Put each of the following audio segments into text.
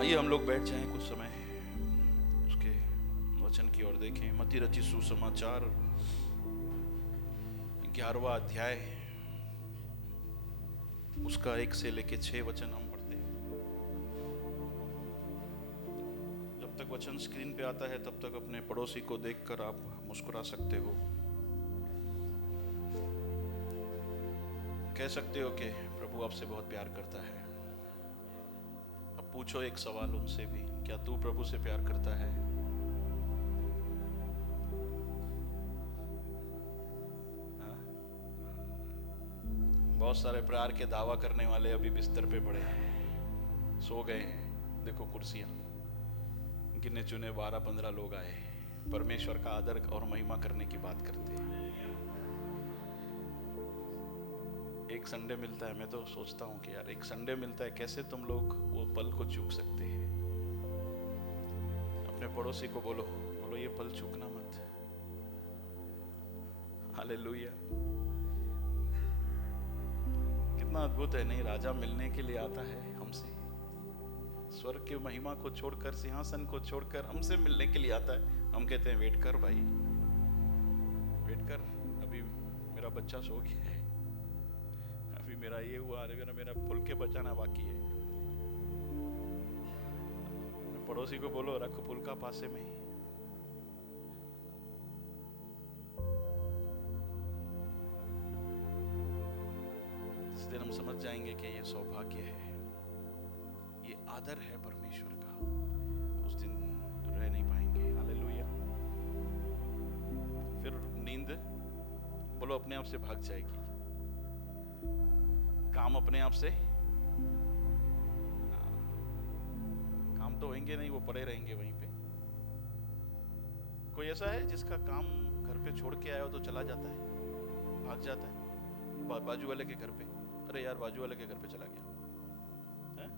आइए हम लोग बैठ जाएं कुछ समय, उसके वचन की ओर देखें। मत्ती रचित सुसमाचार 11वां अध्याय, उसका 1 से लेके 6 वचन हम पढ़ते हैं। जब तक वचन स्क्रीन पे आता है तब तक अपने पड़ोसी को देखकर आप मुस्कुरा सकते हो, कह सकते हो कि प्रभु आपसे बहुत प्यार करता है। अब पूछो एक सवाल उनसे भी, क्या तू प्रभु से प्यार करता है? हाँ? बहुत सारे प्यार के दावा करने वाले अभी बिस्तर पे पड़े हैं, सो गए हैं। देखो कुर्सियां, गिने चुने 12-15 लोग आए, परमेश्वर का आदर और महिमा करने की बात करते हैं। एक संडे मिलता है, मैं तो सोचता हूँ कि यार एक संडे मिलता है, कैसे तुम लोग वो पल को चूक सकते हैं? अपने पड़ोसी को बोलो ये पल चूकना मत। हालेलुया। कितना अद्भुत है नहीं? राजा मिलने के लिए आता है हमसे, स्वर्ग की महिमा को छोड़कर, सिंहासन को छोड़कर हमसे मिलने के लिए आता है। हम कहते हैं वेट कर भाई, वेट कर, अभी मेरा बच्चा सो गया है, अभी मेरा ये हुआ, मेरा फुल के बचाना बाकी है। पड़ोसी को बोलो रख फुलका पासे में ही। इस दिन हम समझ जाएंगे कि ये सौभाग्य है, ये आदर है परमेश्वर का। उस दिन रह नहीं पाएंगे। हालेलुया। फिर नींद बोलो अपने आप से भाग जाएगी, काम अपने आप से, काम तो होंगे नहीं, वो पड़े रहेंगे वहीं पे। कोई ऐसा है जिसका काम घर पे छोड़ के आया हो तो चला जाता है, भाग जाता है बाजू वाले के घर पे? अरे यार बाजू वाले के घर पे चला गया है?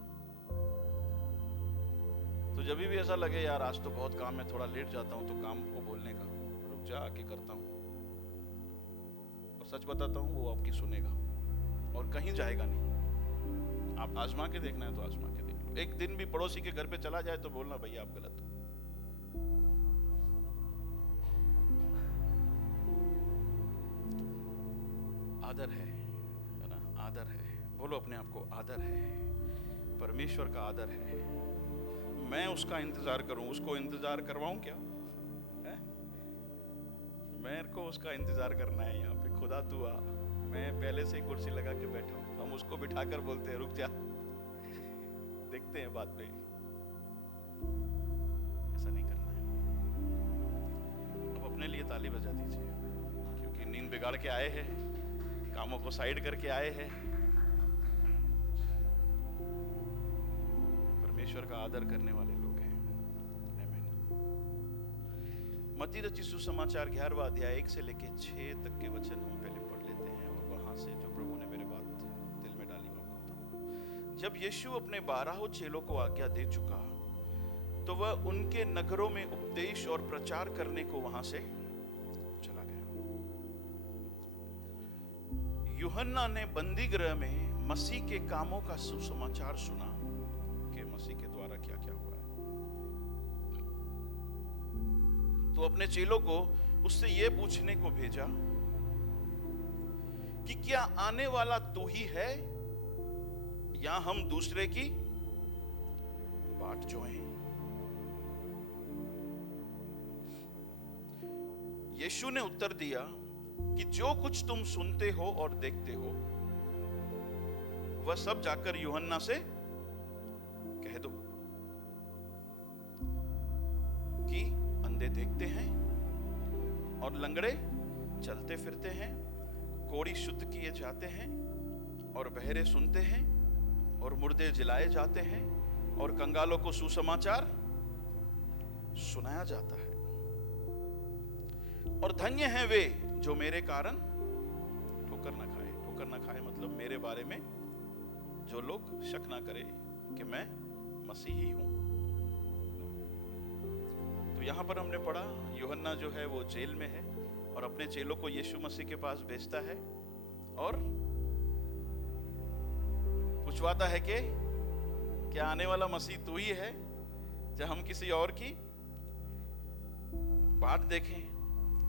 तो जब भी ऐसा लगे यार आज तो बहुत काम है, थोड़ा लेट जाता हूं, तो काम को बोलने का, रुक जा आके करता हूं। और सच बताता हूं वो आपकी सुनेगा और कहीं जाएगा नहीं। आप आजमा के देखना है तो आजमा के देख लो। एक दिन भी पड़ोसी के घर पे चला जाए तो बोलना भैया आप गलत हो। आदर है ना? आदर है। बोलो अपने आप को आदर है, परमेश्वर का आदर है। मैं उसका इंतजार करूं, उसको इंतजार करवाऊं क्या है? मेरे को उसका इंतजार करना है यहाँ पे। खुदा तू आ, मैं पहले से ही कुर्सी लगा के बैठा हूं। हम उसको बिठाकर बोलते हैं रुक जा, देखते हैं बाद में। ऐसा नहीं करना है। अब अपने लिए ताली बजा दीजिए, क्योंकि नींद बिगाड़ के आए हैं, कामों को साइड करके आए हैं। परमेश्वर का आदर करने वाले लोग हैं। आमीन। मत्ती रचित सुसमाचार 11वां अध्याय 1 से लेके 6 तक के वचन हम पहले पढ़ लेते हैं, और वहां से जो प्रभु ने मेरे बात दिल में डाली वो बताऊं। जब यीशु अपने 12 चेलों को आज्ञा दे चुका तो वह उनके नगरों में उपदेश और प्रचार करने को वहां से चला गया। यूहन्ना ने बंदी गृह में मसीह के कामों का सुसमाचार सुना कि मसीह के द्वारा क्या क्या हुआ है, तो अपने चेलों को उससे यह पूछने को भेजा कि क्या आने वाला तू ही है या हम दूसरे की बाट जोएं? यीशु ने उत्तर दिया कि जो कुछ तुम सुनते हो और देखते हो वह सब जाकर यूहन्ना से कह दो कि अंधे देखते हैं और लंगड़े चलते फिरते हैं, कोढ़ी शुद्ध किए जाते हैं और बहरे सुनते हैं और मुर्दे जिलाए जाते हैं और कंगालों को सुसमाचार सुनाया जाता है। और धन्य हैं वे जो मेरे कारण ठोकर न खाए। ठोकर न खाए मतलब मेरे बारे में जो लोग शक ना करे कि मैं मसीही हूं। तो यहां पर हमने पढ़ा यूहन्ना जो है वो जेल में है और अपने चेलों को यीशु मसीह के पास भेजता है और पूछवाता है कि क्या आने वाला मसीह तू ही है, या हम किसी और की बात देखें?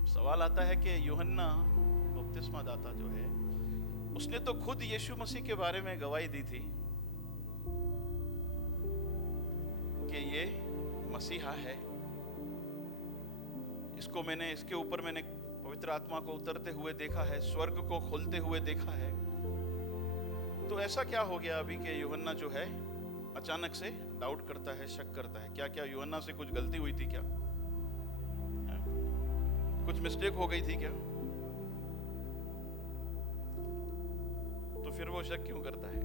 सवाल आता है कि यूहन्ना बपतिस्मा दाता जो है, उसने तो खुद यीशु मसीह के बारे में गवाही दी थी कि ये मसीहा है, इसके ऊपर मैंने पवित्र आत्मा को उतरते हुए देखा है, स्वर्ग को खोलते हुए देखा है। तो ऐसा क्या हो गया अभी कि यूहन्ना जो है अचानक से डाउट करता है, शक करता है? क्या यूहन्ना से कुछ गलती हुई थी क्या? कुछ मिस्टेक हो गई थी क्या? तो फिर वो शक क्यों करता है?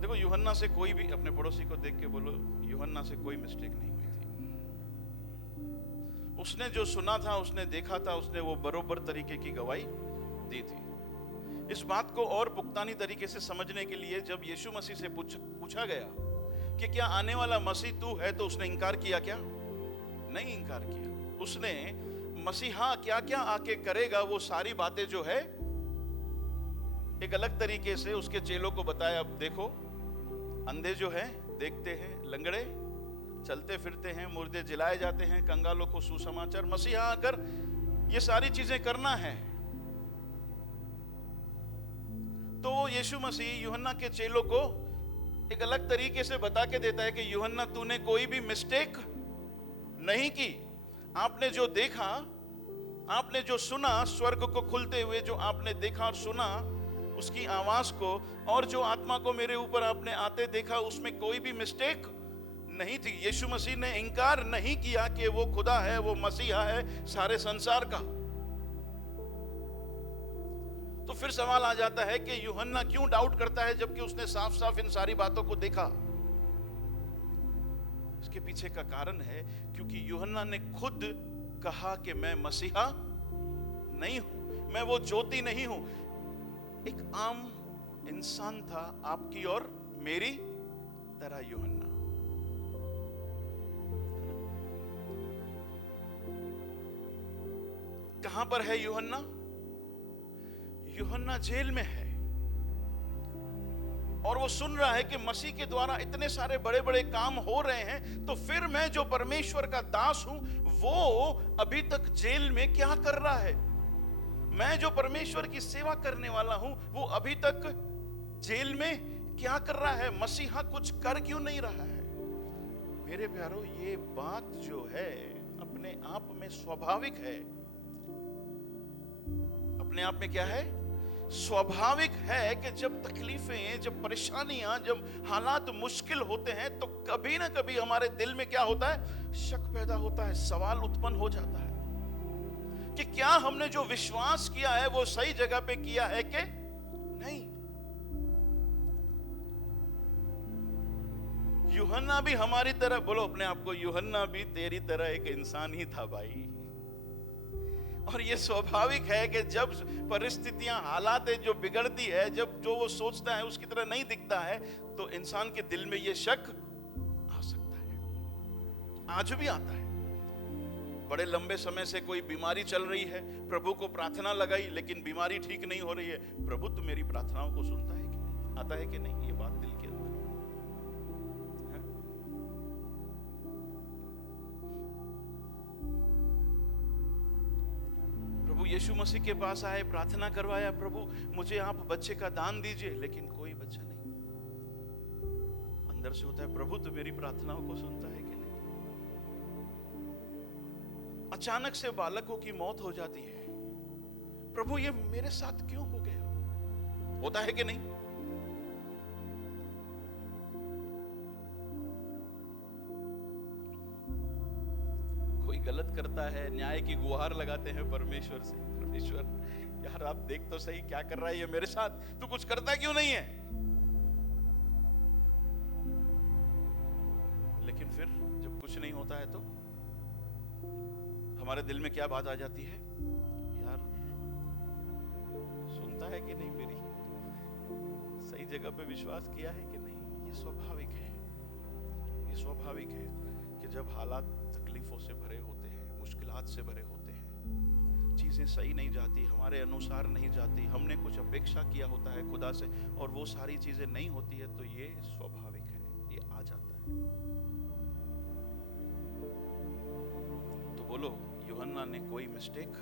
देखो, यूहन्ना से कोई भी, अपने पड़ोसी को देख के बोलो, यूहन्ना से कोई मिस्टेक नहीं हुई थी। उसने जो सुना था, उसने देखा था, उसने वो बरोबर तरीके की गवाही दी थी। इस बात को और पुख्तानी तरीके से समझने के लिए जब यीशु मसीह से पूछा गया कि क्या आने वाला मसीह तू है, तो उसने इनकार किया क्या? नहीं इनकार किया। उसने मसीहा क्या क्या आके करेगा वो सारी बातें जो है एक अलग तरीके से उसके चेलों को बताया। अब देखो, अंधे जो है देखते हैं, लंगड़े चलते फिरते हैं, मुर्दे जिलाए जाते हैं, कंगालों को सुसमाचार, मसीहा आकर ये सारी चीजें करना है। तो यीशु मसीह यूहन्ना के चेलों को एक अलग तरीके से बता के देता है कि यूहन्ना, तूने कोई भी मिस्टेक नहीं की। आपने जो देखा, आपने जो सुना, स्वर्ग को खुलते हुए जो आपने देखा और सुना, उसकी आवाज को, और जो आत्मा को मेरे ऊपर आपने आते देखा, उसमें कोई भी मिस्टेक नहीं थी। यीशु मसीह ने इनकार नहीं किया कि वो खुदा है, वो मसीहा है सारे संसार का। तो फिर सवाल आ जाता है कि यूहन्ना क्यों डाउट करता है जबकि उसने साफ साफ इन सारी बातों को देखा? इसके पीछे का कारण है क्योंकि यूहन्ना ने खुद कहा कि मैं मसीहा नहीं हूं, मैं वो ज्योति नहीं हूं। एक आम इंसान था, आपकी और मेरी तरह यूहन्ना। कहां पर है यूहन्ना? यूहन्ना जेल में है और वो सुन रहा है कि मसीह के द्वारा इतने सारे बड़े बड़े काम हो रहे हैं, तो फिर मैं जो परमेश्वर का दास हूं वो अभी तक जेल में क्या कर रहा है? मैं जो परमेश्वर की सेवा करने वाला हूं वो अभी तक जेल में क्या कर रहा है? मसीहा कुछ कर क्यों नहीं रहा है? मेरे प्यारो, ये बात जो है अपने आप में स्वाभाविक है। अपने आप में क्या है? स्वाभाविक है कि जब तकलीफें, जब परेशानियां, जब हालात मुश्किल होते हैं तो कभी ना कभी हमारे दिल में क्या होता है? शक पैदा होता है, सवाल उत्पन्न हो जाता है कि क्या हमने जो विश्वास किया है वो सही जगह पे किया है कि नहीं। यूहन्ना भी हमारी तरह, बोलो अपने आप को, यूहन्ना भी तेरी तरह एक इंसान ही था भाई। और ये स्वाभाविक है कि जब परिस्थितियां, हालातें जो बिगड़ती है, जब जो वो सोचता है उसकी तरह नहीं दिखता है, तो इंसान के दिल में ये शक आ सकता है। आज भी आता है। बड़े लंबे समय से कोई बीमारी चल रही है, प्रभु को प्रार्थना लगाई लेकिन बीमारी ठीक नहीं हो रही है, प्रभु तो मेरी प्रार्थनाओं को सुनता है कि नहीं? आता है कि नहीं? ये बात दिल के अंदर है। प्रभु यीशु मसीह के पास आए, प्रार्थना करवाया, प्रभु मुझे आप बच्चे का दान दीजिए, लेकिन कोई बच्चा नहीं। अंदर से होता है, प्रभु तो मेरी प्रार्थनाओं को सुनता है कि नहीं? अचानक से बालकों की मौत हो जाती है, प्रभु ये मेरे साथ क्यों हो गया? होता है कि नहीं? कोई गलत करता है, न्याय की गुहार लगाते हैं परमेश्वर से, परमेश्वर यार आप देख तो सही क्या कर रहा है ये मेरे साथ, तू कुछ करता क्यों नहीं है? लेकिन फिर जब कुछ नहीं होता है तो हमारे दिल में क्या बात आ जाती है? यार सुनता है कि नहीं, मेरी सही जगह पे विश्वास किया है कि नहीं? ये स्वाभाविक है। ये स्वाभाविक है कि जब हालात तकलीफों से भरे होते हैं, मुश्किलात से भरे होते हैं, चीज़ें सही नहीं जाती, हमारे अनुसार नहीं जाती, हमने कुछ अपेक्षा किया होता है खुदा से और वो सारी चीज़ें नहीं होती है, तो ये स्वाभाविक है, ये आ जाता है। तो बोलो, यूहन्ना ने कोई मिस्टेक,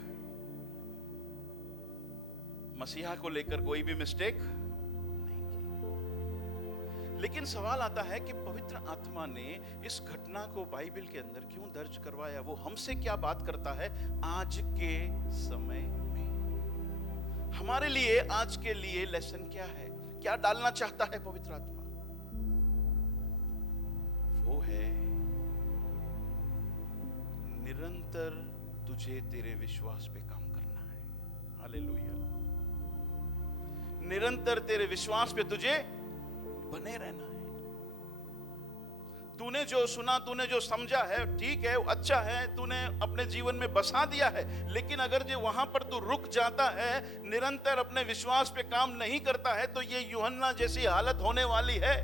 मसीहा को लेकर कोई भी मिस्टेक नहीं की। लेकिन सवाल आता है कि पवित्र आत्मा ने इस घटना को बाइबल के अंदर क्यों दर्ज करवाया? वो हमसे क्या बात करता है आज के समय में? हमारे लिए आज के लिए लेसन क्या है? क्या डालना चाहता है पवित्र आत्मा? वो है निरंतर तुझे तेरे विश्वास पे काम करना है। हालेलुया। निरंतर तेरे विश्वास पे तुझे बने रहना है। तूने जो सुना, तूने जो समझा है, ठीक है, अच्छा है, तूने अपने जीवन में बसा दिया है, लेकिन अगर जो वहां पर तू रुक जाता है, निरंतर अपने विश्वास पे काम नहीं करता है, तो ये यूहन्ना जैसी हालत होने वाली है।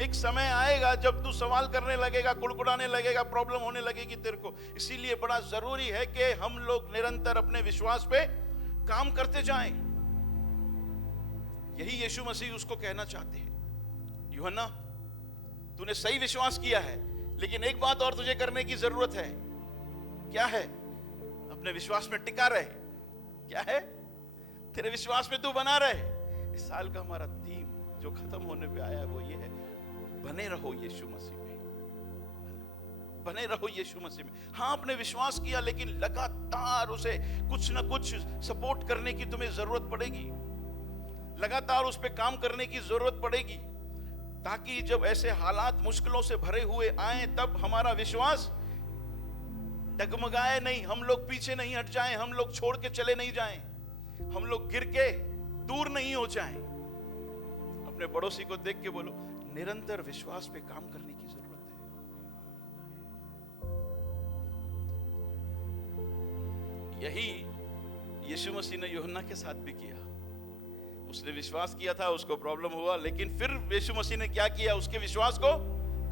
एक समय आएगा जब तू सवाल करने लगेगा, कुड़कुड़ाने लगेगा, प्रॉब्लम होने लगेगी तेरे को। इसीलिए बड़ा जरूरी है कि हम लोग निरंतर अपने विश्वास पे काम करते जाएं। यही यीशु मसीह उसको कहना चाहते हैं, यूहन्ना तूने सही विश्वास किया है, लेकिन एक बात और तुझे करने की जरूरत है। क्या है? अपने विश्वास में टिका रहे। क्या है? तेरे विश्वास में तू बना रहे। इस साल का हमारा थीम जो खत्म होने पे आया है वो ये है, बने रहो यीशु मसीह में, बने रहो यीशु मसीह में। हाँ, आपने विश्वास किया, लेकिन लगातार उसे कुछ ना कुछ सपोर्ट करने की तुम्हें जरूरत पड़ेगी, लगातार उस पर काम करने की जरूरत पड़ेगी, ताकि जब ऐसे हालात मुश्किलों से भरे हुए आए तब हमारा विश्वास डगमगाए नहीं, हम लोग पीछे नहीं हट जाएं, हम लोग छोड़ के चले नहीं जाएं, हम लोग गिर के दूर नहीं हो जाएं। अपने पड़ोसी को देख के बोलो, निरंतर विश्वास पे काम करने की जरूरत है। यही यीशु मसीह ने यूहन्ना के साथ भी किया। उसने विश्वास किया था, उसको प्रॉब्लम हुआ, लेकिन फिर यीशु मसीह ने क्या किया? उसके विश्वास को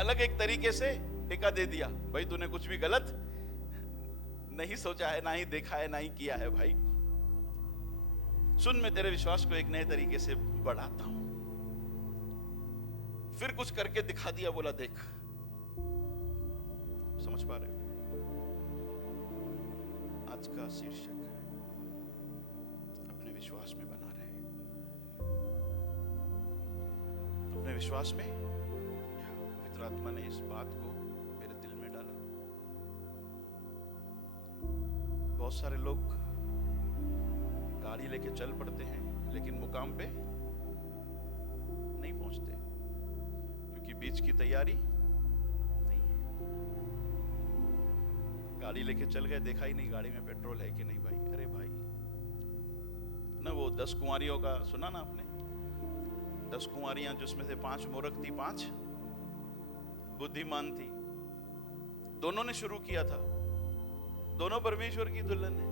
अलग एक तरीके से टेका दे दिया। भाई तूने कुछ भी गलत नहीं सोचा है, ना ही देखा है, ना ही किया है। भाई सुन, मैं तेरे विश्वास को एक नए तरीके से बढ़ाता हूं। फिर कुछ करके दिखा दिया, बोला देख। समझ पा रहे हो? आज का शीर्षक है अपने विश्वास में बना रहे। अपने विश्वास में पवित्र आत्मा ने इस बात को मेरे दिल में डाला। बहुत सारे लोग गाड़ी लेके चल पड़ते हैं, लेकिन मुकाम पे नहीं पहुंचते, क्योंकि बीच की तैयारी नहीं है। गाड़ी लेके चल गए, देखा ही नहीं गाड़ी में पेट्रोल है कि नहीं। भाई अरे भाई ना, वो 10 कुंवारियों का सुना ना आपने? 10 कुंवारियां, जिसमें से 5 मूर्ख थी, 5 बुद्धिमान थी। दोनों ने शुरू किया था, दोनों परमेश्वर की दुल्हन है,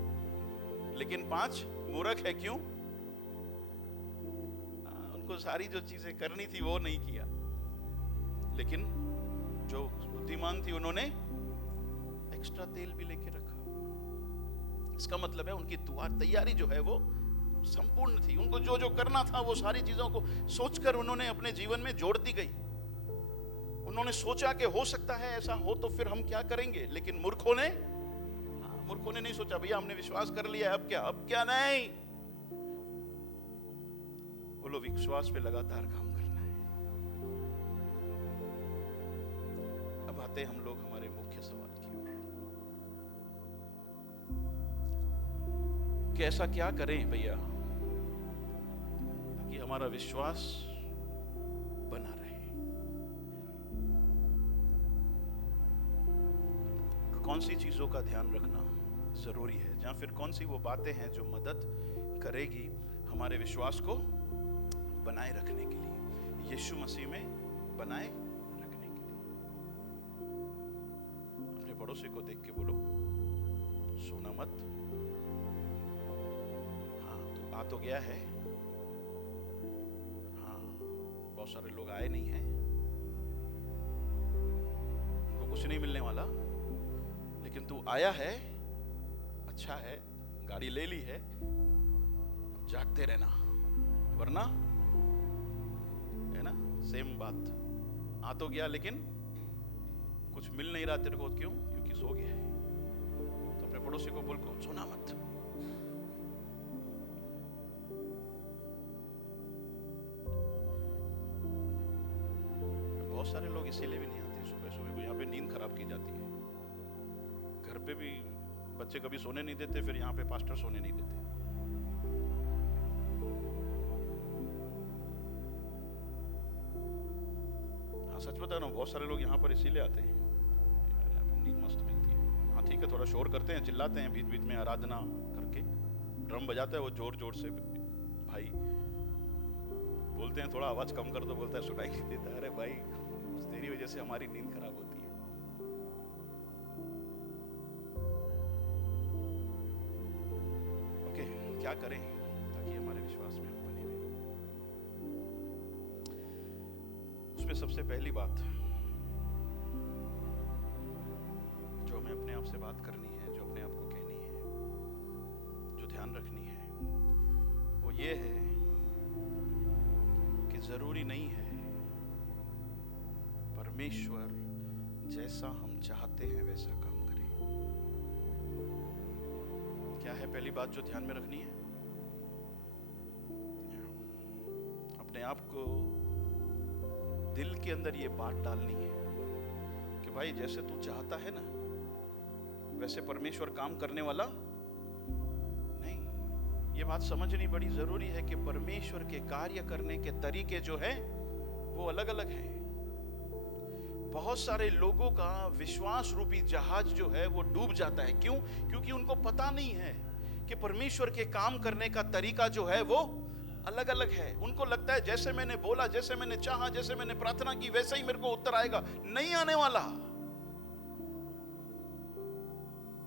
लेकिन 5 मूर्ख है। क्यों? उनको सारी जो चीजें करनी थी वो नहीं किया, लेकिन जो बुद्धिमान थी उन्होंने एक्स्ट्रा तेल भी लेके रखा। इसका मतलब है उनकी तैयारी जो है वो संपूर्ण थी। उनको जो जो करना था वो सारी चीजों को सोचकर उन्होंने अपने जीवन में जोड़ दी गई। उन्होंने सोचा कि हो सकता है ऐसा हो तो फिर हम क्या करेंगे, लेकिन मूर्खों ने नहीं सोचा, भैया हमने विश्वास कर लिया, अब क्या नहीं। बोलो, विश्वास पे लगातार काम करना है। अब आते हम लोग हमारे मुख्य सवाल की ओर कि ऐसा क्या करें भैया ताकि हमारा विश्वास बना रहे। कौन सी चीजों का ध्यान रखना जरूरी है, या फिर कौन सी वो बातें हैं जो मदद करेगी हमारे विश्वास को बनाए रखने के लिए, यीशु मसीह में बनाए रखने के लिए। अपने पड़ोसी को देख के बोलो, सोना मत। हाँ, तू आ तो गया है। हाँ, बहुत सारे लोग आए नहीं हैं, उनको कुछ नहीं मिलने वाला, लेकिन तू आया है, अच्छा है, गाड़ी ले ली है, जागते रहना, वरना है ना सेम बात, आ तो गया लेकिन कुछ मिल नहीं रहा तेरे को, क्यों? क्योंकि सो गया है। तो अपने पड़ोसी को बोल को सोना मत। बहुत सारे लोग इसीलिए भी नहीं आते सुबह सुबह, यहाँ पे नींद खराब की जाती है। घर पे भी बच्चे कभी सोने नहीं देते, फिर यहाँ पे पास्टर सोने नहीं देते। हाँ सच बता रहा हूँ, बहुत सारे लोग यहाँ पर इसीलिए आते हैं, यहाँ पे नींद मस्त मिलती है। हाँ ठीक है, थोड़ा शोर करते हैं, चिल्लाते हैं बीच बीच में, आराधना करके ड्रम बजाता है वो जोर जोर से, भाई बोलते हैं थोड़ा आवाज कम कर दो, बोलता है सुनाई नहीं देता। अरे भाई तेरी वजह से हमारी नींद खराब होती है। ओके, क्या करें ताकि हमारे विश्वास में हम बने रहें? उसमें सबसे पहली बात जो हमें अपने आप से बात करनी है, जो अपने आप को कहनी है, जो ध्यान रखनी है, वो ये है कि जरूरी नहीं है परमेश्वर जैसा हम चाहते हैं वैसा काम करे। क्या है पहली बात जो ध्यान में रखनी है? अपने आप को दिल के अंदर ये बात डालनी है कि भाई जैसे तू चाहता है ना वैसे परमेश्वर काम करने वाला नहीं। ये बात समझनी बड़ी जरूरी है कि परमेश्वर के कार्य करने के तरीके जो है वो अलग अलग हैं। बहुत सारे लोगों का विश्वास रूपी जहाज जो है वो डूब जाता है। क्यों? क्योंकि उनको पता नहीं है कि परमेश्वर के काम करने का तरीका जो है वो अलग अलग है। उनको लगता है जैसे मैंने बोला, जैसे मैंने चाहा, जैसे मैंने प्रार्थना की वैसे ही मेरे को उत्तर आएगा। नहीं आने वाला।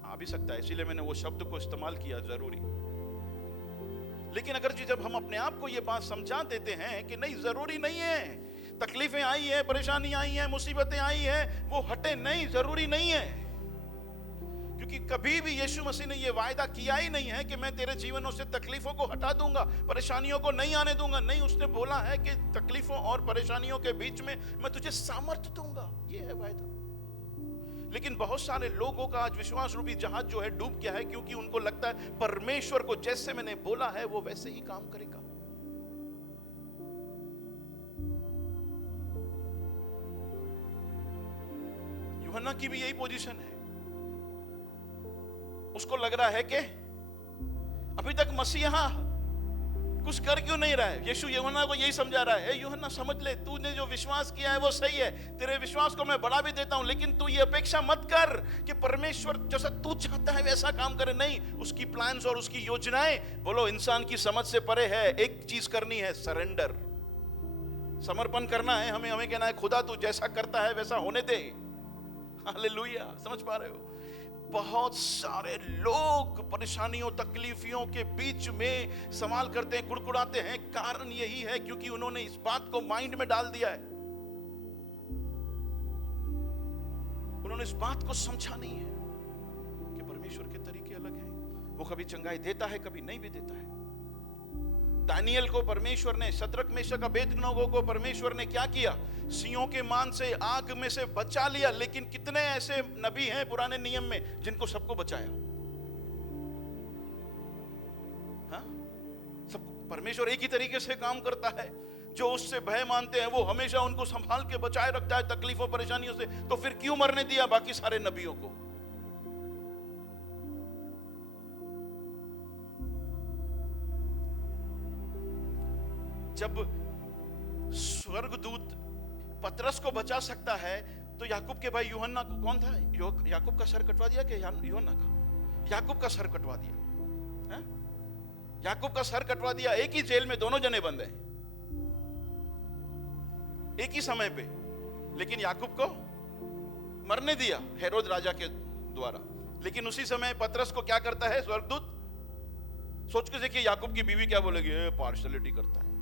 आ भी सकता है, इसीलिए मैंने वो शब्द को इस्तेमाल किया, जरूरी। लेकिन अगर जब हम अपने आप को ये बात समझा देते हैं कि नहीं जरूरी नहीं है, तकलीफें आई है, परेशानी आई है, मुसीबतें आई है, वो हटे नहीं, जरूरी नहीं है। क्योंकि कभी भी यीशु मसीह ने ये वायदा किया ही नहीं है कि मैं तेरे जीवनों से तकलीफों को हटा दूंगा, परेशानियों को नहीं आने दूंगा। नहीं, उसने बोला है कि तकलीफों और परेशानियों के बीच में मैं तुझे सामर्थ्य दूंगा। ये है वायदा। लेकिन बहुत सारे लोगों का आज विश्वास रूपी जहाज जो है डूब गया है, क्योंकि उनको लगता है परमेश्वर को जैसे मैंने बोला है वो वैसे ही काम करेगा। यूहन्ना की भी यही पोजीशन है। उसको लग रहा है कि अभी तक मसीहा कुछ कर क्यों नहीं रहा है। यीशु यूहन्ना को यही समझा रहा है, यूहन्ना समझ ले, तूने जो विश्वास किया है वो सही है, तेरे विश्वास को मैं बढ़ा भी देता हूं, लेकिन तू ये अपेक्षा मत कर कि परमेश्वर जैसा तू चाहता है वैसा काम करे। नहीं, उसकी प्लान्स और उसकी योजनाएं बोलो इंसान की समझ से परे है। एक चीज करनी है, सरेंडर, समर्पण करना है। हमें कहना है खुदा तू जैसा करता है वैसा होने दे। हालेलुया। समझ पा रहे हो? बहुत सारे लोग परेशानियों तकलीफियों के बीच में सवाल करते हैं, कुड़कुड़ाते हैं। कारण यही है क्योंकि उन्होंने इस बात को माइंड में डाल दिया है, उन्होंने इस बात को समझा नहीं है कि परमेश्वर के तरीके अलग हैं। वो कभी चंगाई देता है, कभी नहीं भी देता है। दानियल को परमेश्वर ने, शद्रक मेशक अबेदनगो को परमेश्वर ने क्या किया? सिंहों के मान से, आग में से बचा लिया। लेकिन कितने ऐसे नबी हैं पुराने नियम में जिनको सबको बचाया? हाँ? सब परमेश्वर एक ही तरीके से काम करता है। जो उससे भय मानते हैं वो हमेशा उनको संभाल के बचाए रखता है तकलीफों परेशानियों से। तो फिर क्यों मरने दिया बाकी सारे नबियों को? जब स्वर्गदूत पतरस को बचा सकता है तो याकूब के भाई यूहन्ना को, कौन था? याकूब का सर कटवा दिया कि यूहन्ना का? याकूब का सर कटवा दिया। है? याकूब का सर कटवा दिया। एक ही जेल में दोनों जने बंद हैं एक ही समय पे, लेकिन याकूब को मरने दिया हेरोद राजा के द्वारा। लेकिन उसी समय पतरस को क्या करता है स्वर्गदूत? सोच के देखिए याकूब की बीवी क्या बोलेगी? पार्शलिटी करता है।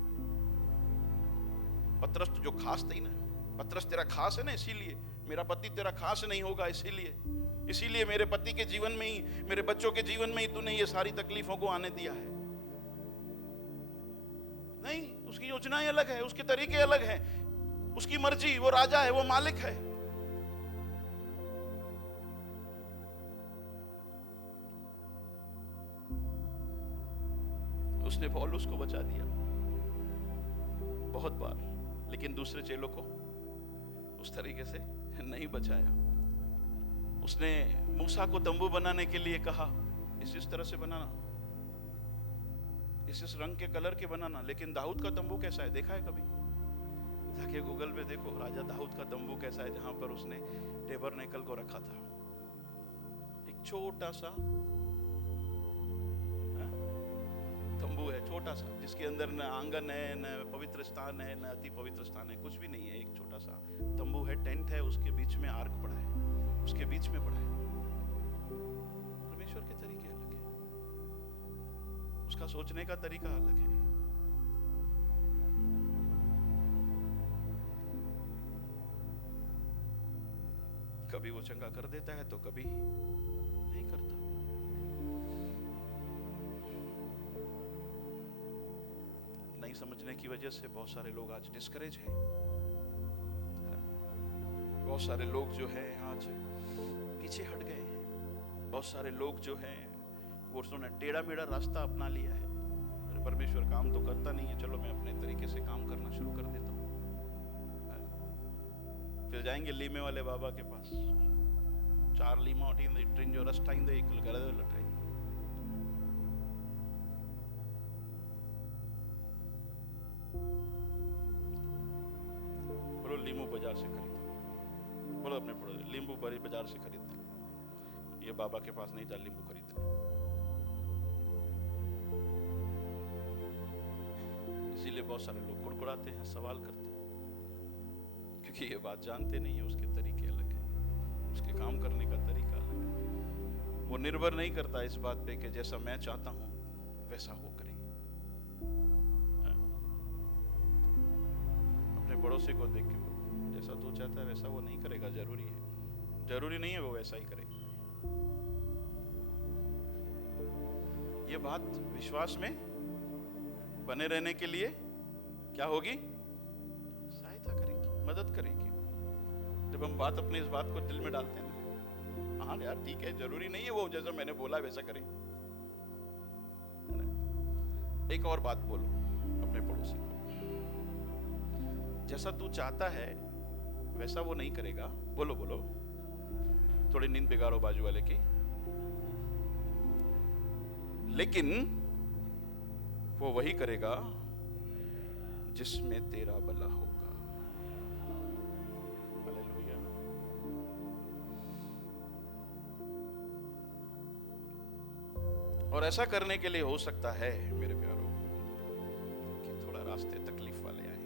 पतरस जो खास थी ना, पतरस तेरा खास है ना, इसीलिए मेरा पति तेरा खास नहीं होगा, इसीलिए इसीलिए मेरे पति के जीवन में ही, मेरे बच्चों के जीवन में ही तूने ये सारी तकलीफों को आने दिया है। नहीं, उसकी योजनाएं अलग है, उसके तरीके अलग हैं, उसकी मर्जी, वो राजा है, वो मालिक है। उसने पौलुस को बचा दिया बहुत बार, लेकिन दूसरे चेलों को उस तरीके से नहीं बचाया। उसने मूसा को तंबू बनाने के लिए कहा, इस तरह से बनाना, इस रंग के कलर के बनाना, लेकिन दाऊद का तंबू कैसा है देखा है कभी? जाके गूगल पे देखो राजा दाऊद का तंबू कैसा है, जहां पर उसने टेबरनेकल को रखा था। एक छोटा सा तंबू है, छोटा सा, जिसके अंदर न आंगन है, न पवित्र स्थान है, न अति पवित्र स्थान है, कुछ भी नहीं है। एक छोटा सा तंबू है, टेंट है, उसके बीच में आर्क पड़ा है, उसके बीच में पड़ा है। परमेश्वर के तरीके अलग है, उसका सोचने का तरीका अलग है। कभी वो चंगा कर देता है तो कभी नहीं करता। नहीं समझने की वजह से बहुत सारे लोग आज डिस्करेज हैं। बहुत सारे लोग जो है आज पीछे हट गए हैं। बहुत सारे लोग जो हैं वो उन्होंने टेढ़ा मेढ़ा रास्ता अपना लिया है। परमेश्वर काम तो करता नहीं है, चलो मैं अपने तरीके से काम करना शुरू कर देता हूँ। फिर जाएंगे लीमे वाले बाबा के पास, 4 लीमा उठी ट्रेन जो रस्टाइंदे एक गरदे लटाई। बोलो लींबू बाजार से खरीदो, बोलो अपने पड़ोसी लींबू बड़ी बाजार से खरीदते, ये बाबा के पास नहीं जा लींबू खरीदते। इसीलिए बहुत सारे लोग कुड़कुड़ाते हैं, सवाल करते हैं, क्योंकि ये बात जानते नहीं है। उसके तरीके अलग है, उसके काम करने का तरीका अलग है। वो निर्भर नहीं करता इस बात पे कि जैसा मैं चाहता हूं वैसा हो करे। अपने पड़ोसी को देख के जैसा तू चाहता है वैसा वो नहीं करेगा, जरूरी नहीं है वो वैसा ही करेगा। ये बात विश्वास में बने रहने के लिए क्या होगी? सहायता करेगी, मदद करेगी। जब हम बात अपने इस बात को दिल में डालते हैं ना, हाँ यार ठीक है, जरूरी नहीं है वो जैसा मैंने बोला वैसा करें। एक और बात बोलो अपने पड़ोसी को, जैसा तू चाहता है वैसा वो नहीं करेगा। बोलो बोलो, थोड़ी नींद बिगाड़ो बाजू वाले की, लेकिन वो वही करेगा जिसमें तेरा भला होगा। हालेलुया। और ऐसा करने के लिए हो सकता है मेरे प्यारों कि थोड़ा रास्ते तकलीफ वाले आए।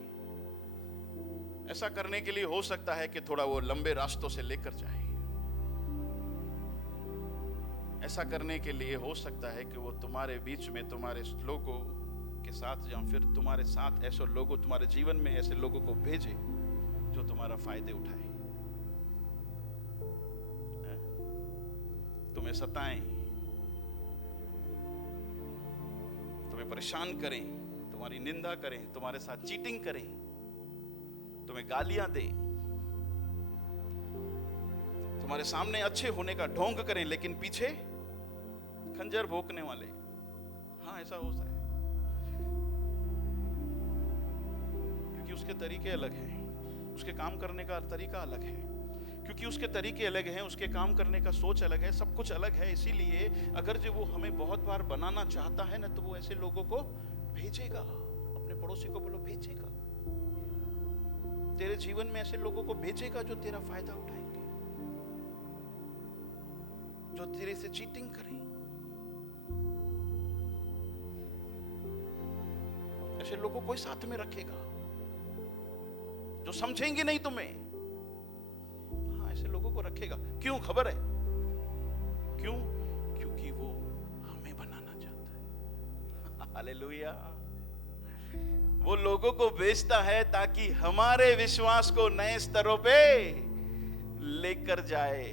ऐसा करने के लिए हो सकता है कि थोड़ा वो लंबे रास्तों से लेकर जाए। ऐसा करने के लिए हो सकता है कि वो तुम्हारे बीच में तुम्हारे लोगों के साथ या फिर तुम्हारे साथ ऐसे लोगों, तुम्हारे जीवन में ऐसे लोगों को भेजे जो तुम्हारा फायदे उठाए, तुम्हें सताएं, तुम्हें परेशान करें, तुम्हारी निंदा करें, तुम्हारे साथ चीटिंग करें, तुम्हें गालियां दें, तुम्हारे सामने अच्छे होने का ढोंग करें लेकिन पीछे खंजर भोंकने वाले। हाँ ऐसा होता है, क्योंकि उसके तरीके अलग हैं, उसके काम करने का तरीका अलग है, क्योंकि उसके तरीके अलग हैं, उसके काम करने का सोच अलग है, सब कुछ अलग है। इसीलिए अगर जो वो हमें बहुत बार बनाना चाहता है ना, तो वो ऐसे लोगों को भेजेगा। अपने पड़ोसी को बोलो भेजेगा, तेरे जीवन में ऐसे लोगों को भेजेगा जो तेरा फायदा उठाएंगे, जो तेरे से चीटिंग करें। ऐसे लोगों को साथ में रखेगा जो समझेंगे नहीं तुम्हें। हाँ ऐसे लोगों को रखेगा। क्यों? खबर है क्यों? क्योंकि वो हमें बनाना चाहता है। हालेलुया। वो लोगों को भेजता है ताकि हमारे विश्वास को नए स्तरों पे लेकर जाए।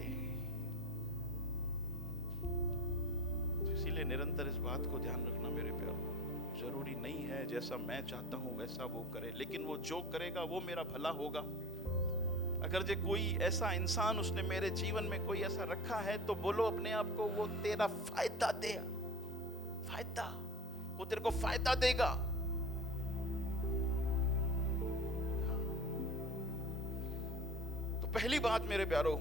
निरंतर इस बात को ध्यान रखना मेरे प्यारों, जरूरी नहीं है जैसा मैं चाहता हूं वैसा वो करे, लेकिन वो जो करेगा वो मेरा भला होगा। अगर जो कोई ऐसा इंसान उसने मेरे जीवन में कोई ऐसा रखा है, तो बोलो अपने आप को वो तेरा फायदा दे, फायदा, वो तेरे को फायदा देगा। तो पहली बात मेरे प्यारो,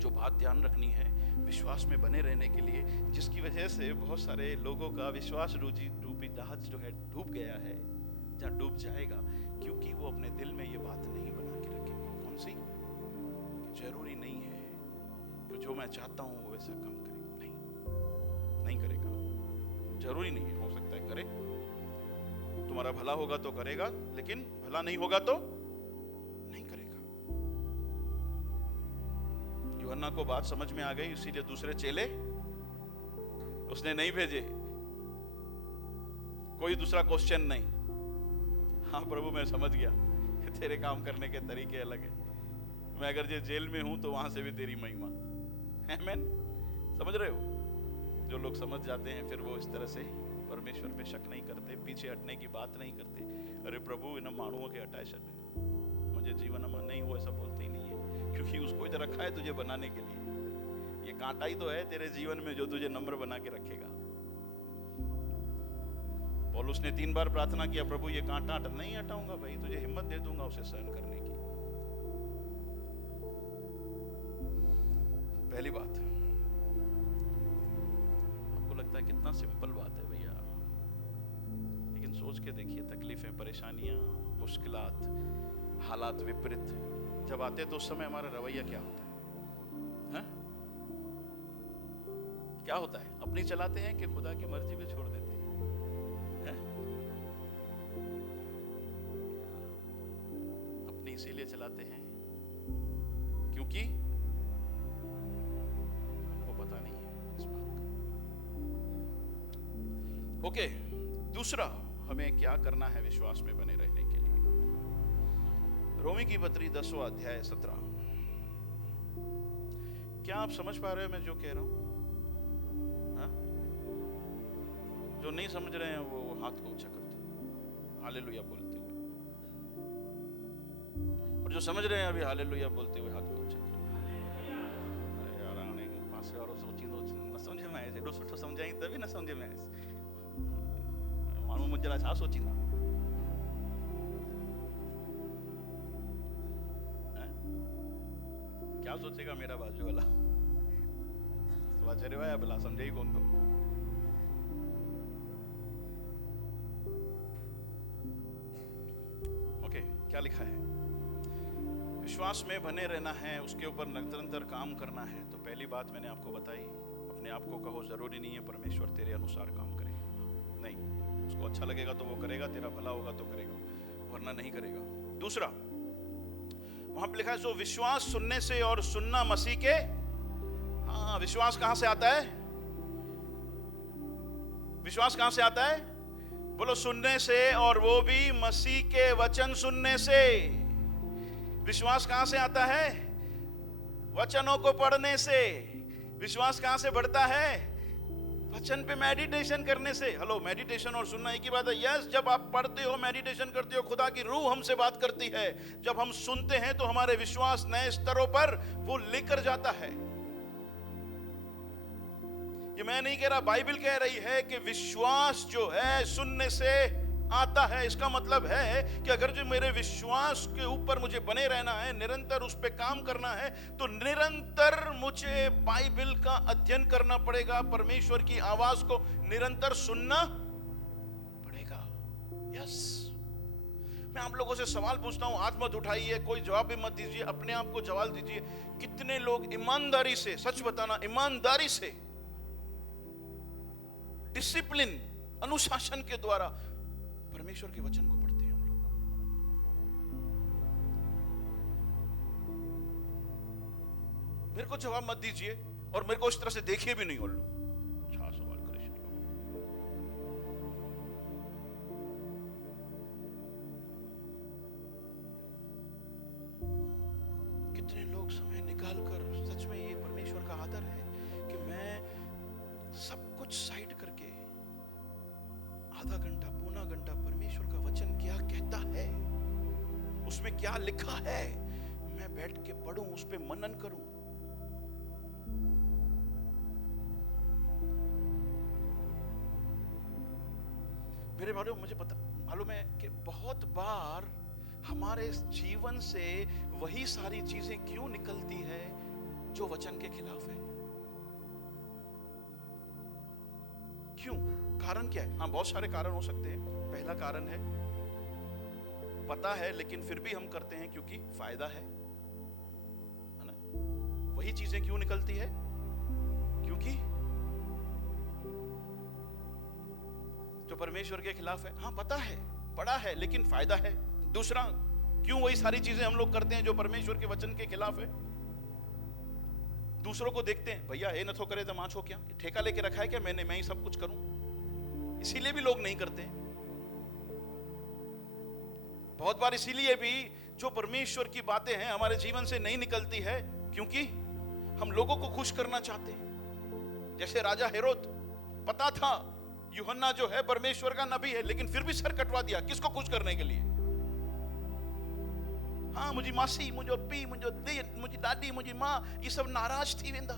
जो बात ध्यान रखनी है विश्वास में बने रहने के लिए, जिसकी वजह से बहुत सारे लोगों का विश्वास रूपी जहाज जो है डूब गया है, जहां डूब जाएगा, क्योंकि वो अपने दिल में ये बात नहीं बना के रखेंगे। कौन सी? जरूरी नहीं है कि जो मैं चाहता हूं वो वैसा काम करे, नहीं करेगा। जरूरी नहीं है, हो सकता है करे, तुम्हारा भला होगा तो करेगा, लेकिन भला नहीं होगा तो नहीं करेगा। यूहन्ना को बात समझ में आ गई, इसीलिए दूसरे चेले उसने नहीं भेजे, कोई दूसरा क्वेश्चन नहीं। हाँ प्रभु मैं समझ गया, तेरे काम करने के तरीके अलग है, मैं अगर ये जेल में हूं तो वहां से भी तेरी महिमा। आमीन। समझ रहे हो? जो लोग समझ जाते हैं फिर वो इस तरह से परमेश्वर पे शक नहीं करते, पीछे हटने की बात नहीं करते। अरे प्रभु इन मानवों के हटाए शक, मुझे जीवन अमन नहीं हो, ऐसा बोलते ही नहीं है, क्योंकि उसको इधर रखा है तुझे बनाने के लिए। ये कांटा ही तो है तेरे जीवन में जो तुझे नम्र बना के रखेगा। पौलुस ने 3 बार प्रार्थना किया, प्रभु ये कांटा नहीं हटाऊंगा भाई, तुझे हिम्मत दे दूंगा उसे सहन करने की। पहली बात, आपको लगता है कितना सिंपल बात है भैया, लेकिन सोच के देखिए, तकलीफें, परेशानियां, मुश्किलात, हालात विपरीत जब आते तो उस समय हमारा रवैया क्या होता है? क्या होता है? अपनी चलाते हैं कि खुदा की मर्जी पे छोड़ देते हैं? अपनी इसीलिए चलाते हैं क्योंकि हमको पता नहीं है इस बात का। ओके, दूसरा हमें क्या करना है विश्वास में बने रहने के लिए? रोमी की पत्री 10वां अध्याय 17। क्या आप समझ पा रहे हो मैं जो कह रहा हूं? जो नहीं समझ रहे हैं वो हाथ को ऊंचा करते हालेलुया बोलते हुए, और जो समझ रहे हैं अभी हालेलुया बोलते हुए हाथ को ऊंचा करते। अरे यार आने पास से और सोची न समझे में ऐसे सुठो समझाई तभी न समझे में ऐसे मानू मुझे जरा छा सोची ना क्या सोचेगा मेरा बाजू वाला? वाचरे वाया भला समझे ही कौन तो। ओके, क्या लिखा है? विश्वास में बने रहना है, उसके ऊपर निरंतर काम करना है। तो पहली बात मैंने आपको बताई, अपने आप को कहो जरूरी नहीं है परमेश्वर तेरे अनुसार काम करे, नहीं, उसको अच्छा लगेगा तो वो करेगा, तेरा भला होगा तो करेगा, वरना नहीं करेगा। दूसरा, वहां पे लिखा है सो विश्वास सुनने से और सुनना मसीह के। हाँ, विश्वास कहां से आता है? विश्वास कहां से आता है? बोलो सुनने से, और वो भी मसीह के वचन सुनने से। विश्वास कहां से आता है? वचनों को पढ़ने से। विश्वास कहां से बढ़ता है? वचन पे मेडिटेशन करने से। हेलो, मेडिटेशन और सुनना एक ही बात है। यस, जब आप पढ़ते हो, मेडिटेशन करते हो, खुदा की रूह हमसे बात करती है। जब हम सुनते हैं तो हमारे विश्वास नए स्तरों पर वो लेकर जाता है। ये मैं नहीं कह रहा, बाइबल कह रही है कि विश्वास जो है सुनने से आता है। इसका मतलब है कि अगर जो मेरे विश्वास के ऊपर मुझे बने रहना है, निरंतर उस पे काम करना है, तो निरंतर मुझे बाइबल का अध्ययन करना पड़ेगा, परमेश्वर की आवाज को निरंतर सुनना पड़ेगा। यस, मैं आप लोगों से सवाल पूछता हूं, हाथ मत उठाइए, कोई जवाब भी मत दीजिए, अपने आप को जवाब दीजिए। कितने लोग ईमानदारी से, सच बताना, ईमानदारी से, डिसिप्लिन, अनुशासन के द्वारा परमेश्वर के वचन को पढ़ते हैं हम लोग? मेरे को जवाब मत दीजिए और मेरे को इस तरह से देखिए भी नहीं। और अच्छा सवाल करे कितने लोग समय निकाल कर, सच में ये परमेश्वर का आदर है कि मैं कुछ साइड करके आधा घंटा पौना घंटा परमेश्वर का वचन क्या कहता है, उसमें क्या लिखा है, मैं बैठ के पढूं, उस पे मनन करूं। मेरे मालूम, मुझे पता मालूम है कि बहुत बार हमारे जीवन से वही सारी चीजें क्यों निकलती है जो वचन के खिलाफ है। क्यों? कारण क्या है? हाँ, बहुत सारे कारण हो सकते हैं। पहला कारण है पता है लेकिन फिर भी हम करते हैं क्योंकि फायदा है ना। वही चीजें क्यों निकलती है? क्योंकि जो परमेश्वर के खिलाफ है। हाँ, पता है, पढ़ा है, लेकिन फायदा है। दूसरा, क्यों वही सारी चीजें हम लोग करते हैं जो परमेश्वर के वचन के खिलाफ है? दूसरों को देखते हैं, भैया ये न तो करे तो मांझो क्या, ठेका लेके रखा है क्या मैं ही सब कुछ करूं, इसीलिए भी लोग नहीं करते हैं। बहुत बार इसीलिए भी जो परमेश्वर की बातें हैं हमारे जीवन से नहीं निकलती है क्योंकि हम लोगों को खुश करना चाहते हैं। जैसे राजा हेरोद, पता था यूहन्ना जो है परमेश्वर का नबी है, लेकिन फिर भी सर कटवा दिया। किसको खुश करने के लिए? हाँ, मुझी मासी, मुझे पी, मुझी दादी, मुझी माँ, ये सब नाराज थी वेंदा।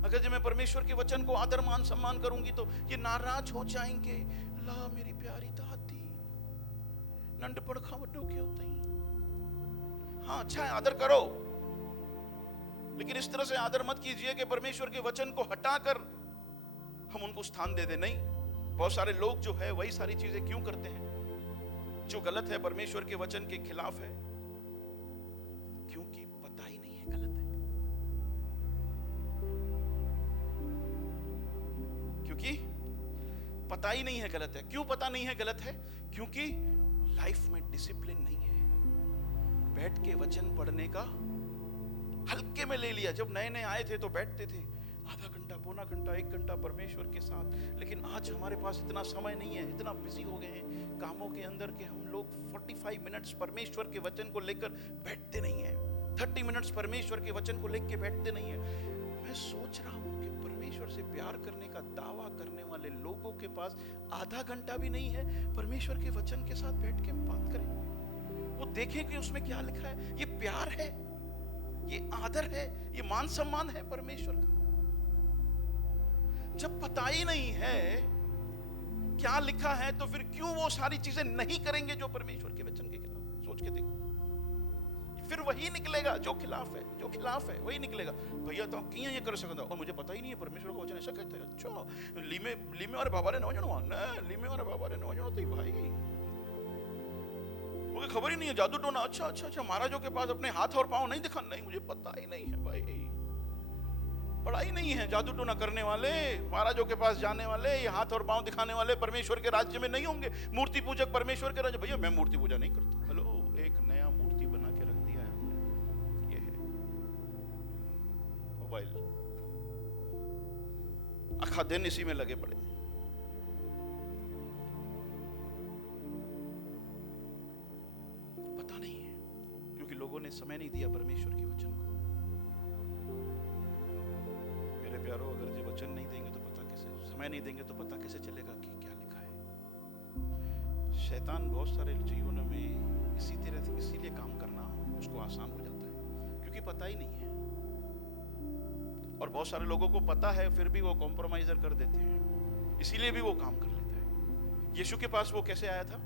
अगर जब मैं परमेश्वर के वचन को आदर मान सम्मान करूंगी तो ये नाराज हो जाएंगे। ला मेरी प्यारी दादी, नंढपड़ खा वड्डो क्यों तई। हाँ, अच्छा है, आदर करो, लेकिन इस तरह से आदर मत कीजिए कि परमेश्वर के वचन को हटाकर हम उनको स्थान दे दे। नहीं, बहुत सारे लोग जो है वही सारी चीजें क्यों करते हैं जो गलत है, परमेश्वर के वचन के खिलाफ है, क्योंकि पता ही नहीं है गलत है। क्योंकि पता ही नहीं है गलत है। क्यों पता नहीं है गलत है? क्योंकि लाइफ में डिसिप्लिन नहीं है। बैठ के वचन पढ़ने का हल्के में ले लिया। जब नए नए आए थे तो बैठते थे आधा घंटा, पौना घंटा, 1 घंटा परमेश्वर के साथ, लेकिन आज हमारे पास इतना समय नहीं है, इतना बिजी हो गए हैं कामों के अंदर कि हम लोग 45 मिनट्स परमेश्वर के वचन को लेकर बैठते नहीं है। 30 मिनट्स परमेश्वर के वचन को लेकर बैठते नहीं है। मैं सोच रहा हूं कि परमेश्वर से प्यार करने का दावा करने वाले लोगों के पास आधा घंटा भी नहीं है परमेश्वर के वचन के साथ बैठ के बात करें, वो देखें कि उसमें क्या लिखा है। ये प्यार है, ये आदर है, ये मान सम्मान है परमेश्वर का। जब पता ही नहीं है क्या लिखा है तो फिर क्यों वो सारी चीजें नहीं करेंगे जो परमेश्वर के वचन के खिलाफ? सोच के देखो, फिर वही निकलेगा जो खिलाफ है। जो खिलाफ है वही निकलेगा। भैया तो किया ये कर सकता और मुझे पता ही नहीं है परमेश्वर का वचन ऐसा कहता है। अच्छा, लीमे वाले बाबा ने न जानो ना, लीमे वाले बाबा ने न जानो तो भाई मुझे खबर ही नहीं है। जादू टोना, अच्छा अच्छा अच्छा, महाराजों के पास अपने हाथ और पांव नहीं दिखा, नहीं मुझे पता ही नहीं है भाई। पढ़ा ही नहीं है। जादू टोना करने वाले, महाराजों के पास जाने वाले, ये हाथ और पांव दिखाने वाले परमेश्वर के राज्य में नहीं होंगे। मूर्ति पूजक परमेश्वर के राज्य। भैया मैं मूर्ति पूजा नहीं करता। हेलो, एक नया मूर्ति बना के रख दिया है हमने, ये है मोबाइल। आखा दिन इसी में लगे पड़े। पता नहीं है क्योंकि लोगों ने समय नहीं दिया परमेश्वर के वचन को। प्यारो, अगर जो वचन नहीं देंगे तो पता कैसे, समय नहीं देंगे तो पता कैसे चलेगा कि क्या लिखा है। शैतान बहुत सारे जीवनों में इसीलिए काम करना उसको आसान हो जाता है क्योंकि पता ही नहीं है। और बहुत सारे लोगों को पता है फिर भी वो कॉम्प्रोमाइजर कर देते हैं, इसीलिए भी वो काम कर लेता है। यीशु के पास वो कैसे आया था?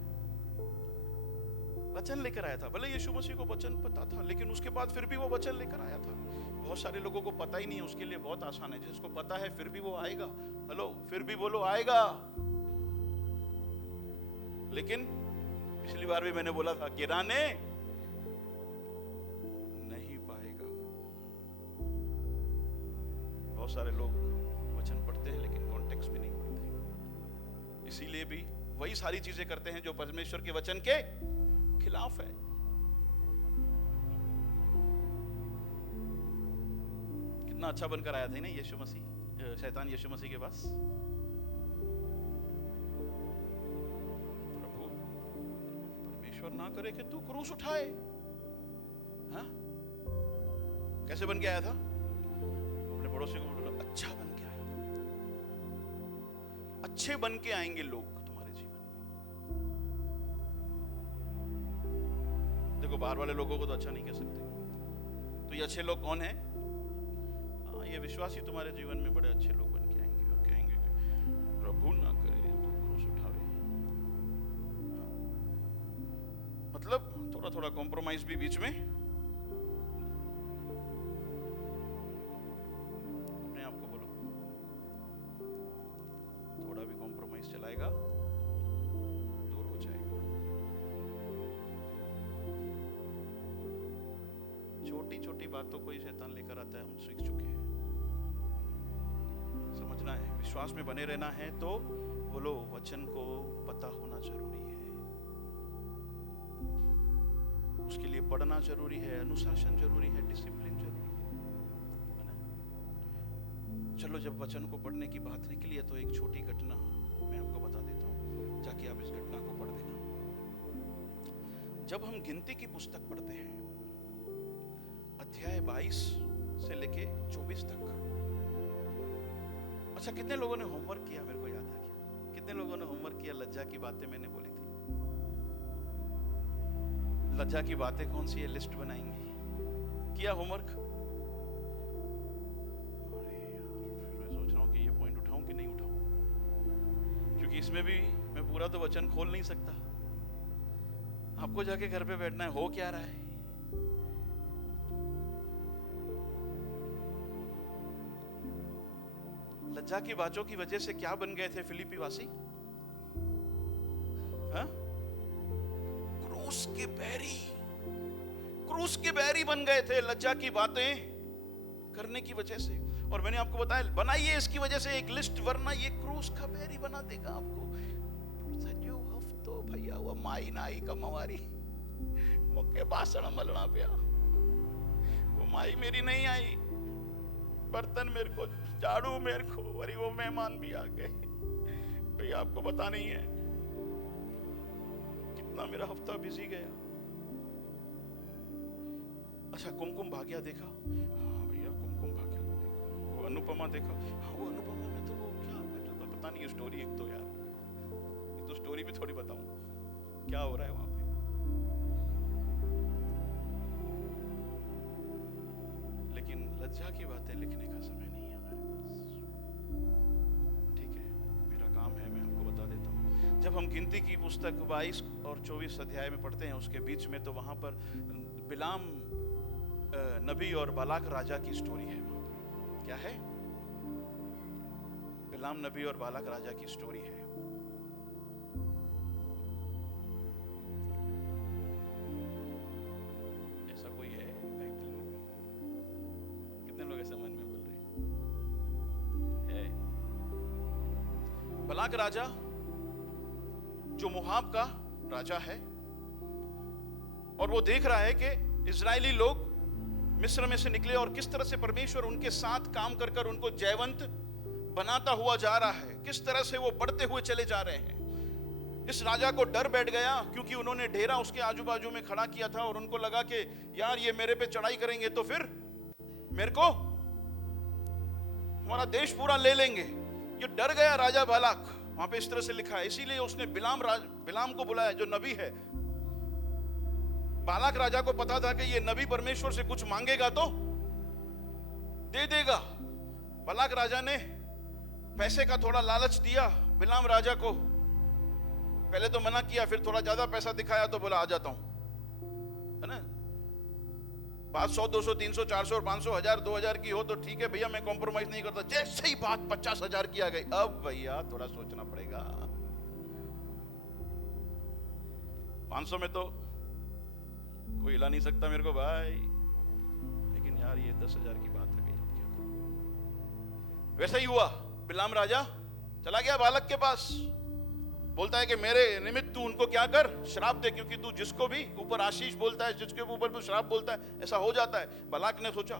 वचन लेकर आया था। भले यीशु मसीह को वचन पता था, लेकिन उसके बाद फिर भी वो वचन लेकर आया था। बहुत सारे लोगों को पता ही नहीं है, उसके लिए बहुत आसान है। जिसको पता है फिर भी वो आएगा। हेलो, फिर भी बोलो आएगा। लेकिन पिछली बार भी मैंने बोला था, गिराने नहीं पाएगा। बहुत सारे लोग वचन पढ़ते हैं लेकिन कॉन्टेक्स्ट में नहीं पढ़ते, इसीलिए भी वही सारी चीजें करते हैं जो परमेश्वर के वचन के खिलाफ है। कितना अच्छा बनकर आया था ना यीशु मसीह, शैतान यीशु मसीह के पास। प्रभु, परमेश्वर ना करे कि तू क्रूस उठाए। हाँ, कैसे बन के आया था? अपने पड़ोसी को बोला, अच्छा बन के आया। अच्छे बन के आएंगे लोग तुम्हारे जीवन में। देखो बाहर वाले लोगों को तो अच्छा नहीं कह सकते, तो ये अच्छे लोग कौन है? ये विश्वासी तुम्हारे जीवन में बड़े अच्छे लोग बन के आएंगे और कहेंगे कि प्रभु ना करे तो क्रूस उठावे। मतलब थोड़ा थोड़ा कॉम्प्रोमाइज भी बीच में, अपने आप को बोलो थोड़ा भी कॉम्प्रोमाइज चलाएगा दूर हो जाएगा। छोटी छोटी बातों को ही शैतान लेकर आता है, हम सीख चुके हैं। समझना है, विश्वास में बने रहना है तो बोलो वचन को पता होना जरूरी है, उसके लिए पढ़ना जरूरी है, अनुशासन जरूरी है, डिसिप्लिन जरूरी है ना? चलो जब वचन को पढ़ने की बात निकली है तो एक छोटी घटना मैं आपको बता देता हूँ, ताकि आप इस घटना को पढ़ देना। जब हम गिनती की पुस्तक पढ़ते हैं अध्याय 22 से लेके 24 तक, अच्छा कितने लोगों ने होमवर्क किया? मेरे को याद आ गया, कितने लोगों ने होमवर्क किया? लज्जा की बातें मैंने बोली थी, लज्जा की बातें कौन सी है, लिस्ट बनाएंगे, किया होमवर्क? अरे यार, मैं सोच रहा हूं कि ये पॉइंट उठाऊं कि नहीं उठाऊं, क्योंकि इसमें भी मैं पूरा तो वचन खोल नहीं सकता, आपको जाके घर पे बैठना है। हो क्या रहा है? लज्जा की बातों की वजह से क्या बन गए थे फिलिपी वासी? हाँ? क्रूस के बैरी बन गए थे लज्जा की बातें करने की वजह से। और मैंने आपको बताया, बनाइए इसकी वजह से एक लिस्ट, वरना ये क्रूस का बैरी बना देगा आपको। तो भैया वो माई नाई का मवारी मुके भाषण मलना पिया, वो माई मेरी नहीं आई, बर्तन मेरे को, झाड़ू मेरे को, और वो मेहमान भी आ गए। भैया आपको पता नहीं है कितना मेरा हफ्ता बिजी गया। अच्छा कुमकुम भाग्य देखा? हाँ भैया कुमकुम भाग्य देखा। वो अनुपमा देखा? हाँ वो अनुपमा में तो वो क्या, मुझे तो पता नहीं है स्टोरी। एक तो यार ये तो स्टोरी भी थोड़ी बताऊं क्या हो रहा है वहां पे। लेकिन लज्जा की बातें लिखने का समय नहीं है हमारे पास, ठीक है? मेरा काम है, मैं आपको बता देता हूँ। जब हम गिनती की पुस्तक 22 और 24 अध्याय में पढ़ते हैं, उसके बीच में तो वहां पर बिलाम नबी और बालाक राजा की स्टोरी है। वहां पर क्या है? बिलाम नबी और बालाक राजा की स्टोरी है। ऐसा कोई है कितने लोग ऐसा मन में बोल रहे हैं? बालाक राजा जो मोआब का राजा है, और वो देख रहा है कि इजरायली लोग मिस्र में से निकले और किस तरह से परमेश्वर उनके साथ काम कर कर उनको जयवंत बनाता हुआ जा रहा है, किस तरह से वो बढ़ते हुए चले जा रहे हैं। इस राजा को डर बैठ गया, क्योंकि उन्होंने डेरा उसके आजू बाजू में खड़ा किया था और उनको लगा कि यार ये मेरे पे चढ़ाई करेंगे तो फिर मेरे को हमारा देश पूरा ले लेंगे। ये डर गया राजा बालाक, वहां पे इस तरह से लिखा है। इसीलिए उसने बिलाम को बुलाया जो नबी है। बालाक राजा को पता था कि ये नबी परमेश्वर से कुछ मांगेगा तो दे देगा। बालाक राजा ने पैसे का थोड़ा लालच दिया बिलाम राजा को। पहले तो मना किया, फिर थोड़ा ज्यादा पैसा दिखाया तो बोला आ जाता हूं, है ना? बात 100, 200, 300, 400 और 500, 1000, 2000 की हो तो ठीक है भैया, मैं कॉम्प्रोमाइज नहीं करता। जैसे ही बात 50,000 की आ गई, अब भैया थोड़ा सोचना पड़ेगा। 500 में तो कोई हिला नहीं सकता मेरे को भाई, लेकिन यार ये 10,000 की बात आ गई, अब क्या करूं? वैसा ही हुआ। बिलाम राजा चला गया बालक के पास, बोलता है कि मेरे निमित्त तू उनको क्या कर, श्राप दे, क्योंकि तू जिसको भी ऊपर आशीष बोलता है, जिसके ऊपर भी श्राप बोलता है, ऐसा हो जाता है। बालाक ने सोचा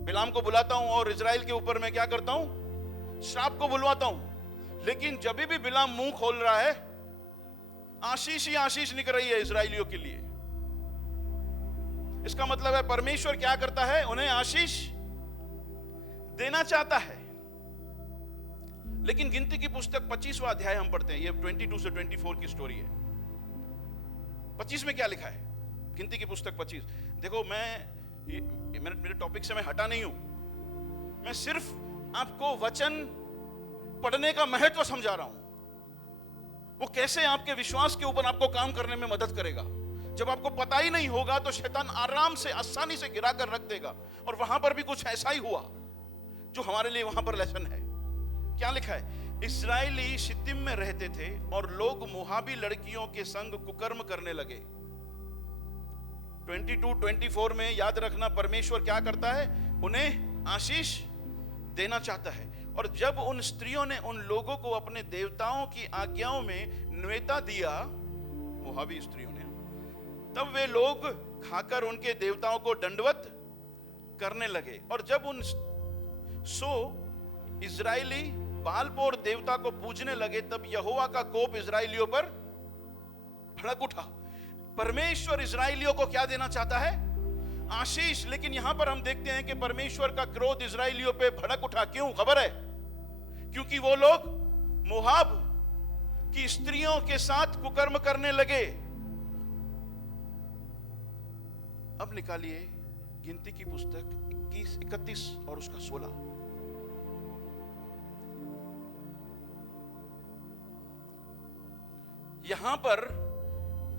बिलाम को बुलाता हूं और इजराइल के ऊपर मैं क्या करता हूं, श्राप को बुलवाता हूं। लेकिन जब भी बिलाम मुंह खोल रहा है, आशीष ही आशीष निकल रही है इजराइलियों के लिए। इसका मतलब है परमेश्वर क्या करता है, उन्हें आशीष देना चाहता है। लेकिन गिनती की पुस्तक 25वां अध्याय हम पढ़ते हैं, ये 22 से 24 की स्टोरी है। 25 में क्या लिखा है? गिनती की पुस्तक 25। देखो, मेरे टॉपिक से मैं हटा नहीं हूं, मैं सिर्फ आपको वचन पढ़ने का महत्व समझा रहा हूं। वो कैसे आपके विश्वास के ऊपर आपको काम करने में मदद करेगा। जब आपको पता ही नहीं होगा तो शैतान आराम से, आसानी से गिरा कर रख देगा। और वहां पर भी कुछ ऐसा ही हुआ जो हमारे लिए वहां पर लेसन है। क्या लिखा है? इस्राएली शित्तीम में रहते थे और लोग मोआबी लड़कियों के संग कुकर्म करने लगे। 22-24 में याद रखना, परमेश्वर क्या करता है? उन्हें आशीष देना चाहता है। और जब उन स्त्रियों ने उन लोगों को अपने देवताओं की आज्ञाओं में न्योता दिया, मोआबी स्त्रियों ने, तब वे लोग खाकर उनके देवताओं को दंडवत करने लगे। और जब इजराइली बालपोर देवता को पूजने लगे, तब यहोवा का कोप इजराइलियों पर भड़क उठा। परमेश्वर इजराइलियों को क्या देना चाहता है? आशीष। लेकिन यहां पर हम देखते हैं कि परमेश्वर का क्रोध इजराइलियों पे भड़क उठा। क्यों? खबर है? क्योंकि वो लोग मोआब की स्त्रियों के साथ कुकर्म करने लगे। अब निकालिए गिनती की पुस्तक 21, 31 और उसका 16। यहां पर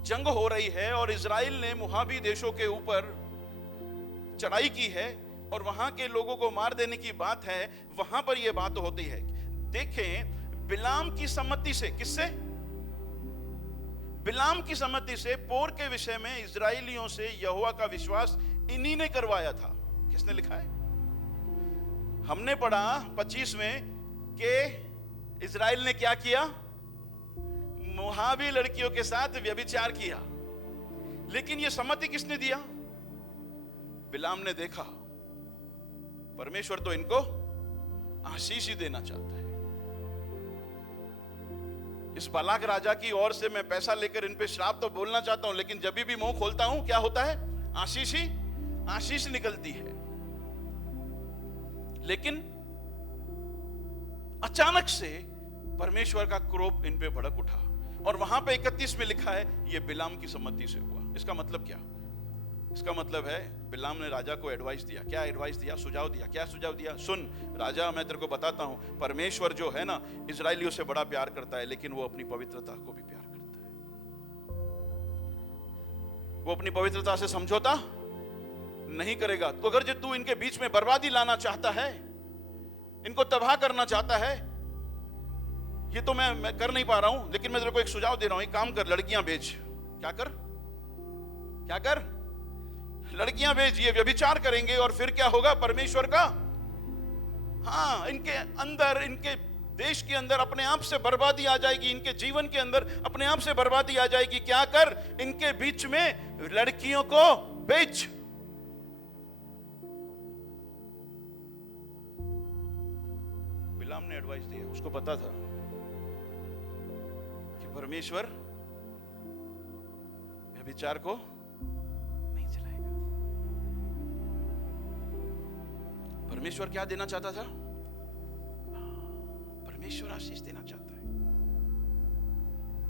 जंग हो रही है और इजराइल ने मोआबी देशों के ऊपर चढ़ाई की है और वहां के लोगों को मार देने की बात है। वहां पर यह बात होती है। देखें, बिलाम की सम्मति से, किससे? बिलाम की सम्मति से पोर के विषय में इजराइलियों से यहोवा का विश्वास इन्हीं ने करवाया था। किसने लिखा है? हमने पढ़ा 25 में कि इजराइल ने क्या किया? मोआबी लड़कियों के साथ व्यभिचार किया। लेकिन यह सम्मति किसने दिया? बिलाम ने देखा परमेश्वर तो इनको आशीष ही देना चाहता है। इस बालाक राजा की ओर से मैं पैसा लेकर इन पे श्राप तो बोलना चाहता हूं, लेकिन जब भी मुंह खोलता हूं क्या होता है? आशीष ही आशीष निकलती है। लेकिन अचानक से परमेश्वर का क्रोध इन पे भड़क उठा। और वहां पे 31 में लिखा है ये बिलाम की सम्मति से हुआ। इसका मतलब क्या? इसका मतलब है बिलाम ने राजा को एडवाइस दिया। क्या एडवाइस दिया? सुझाव दिया। क्या सुझाव दिया? सुन राजा, मैं तेरे को बताता हूं, परमेश्वर जो है ना, इजराइलियों से बड़ा प्यार करता है, लेकिन वो अपनी पवित्रता को भी प्यार करता है। वो अपनी पवित्रता से समझौता नहीं करेगा। तो अगर जो तू इनके बीच में बर्बादी लाना चाहता है, इनको तबाह करना चाहता है, ये तो मैं कर नहीं पा रहा हूं, लेकिन मैं तेरे को एक सुझाव दे रहा हूं। एक काम कर, लड़कियां बेच। क्या कर? क्या कर? लड़कियां बेच। ये व्यभिचार करेंगे और फिर क्या होगा? परमेश्वर का, हाँ, इनके अंदर, इनके देश के अंदर अपने आप से बर्बादी आ जाएगी। इनके जीवन के अंदर अपने आप से बर्बादी आ जाएगी। क्या कर? इनके बीच में लड़कियों को बेच। बिलाम ने एडवाइस दी। उसको पता था कि परमेश्वर व्यभिचार को नहीं चलाएगा। परमेश्वर क्या देना चाहता था? परमेश्वर आशीष देना चाहता है।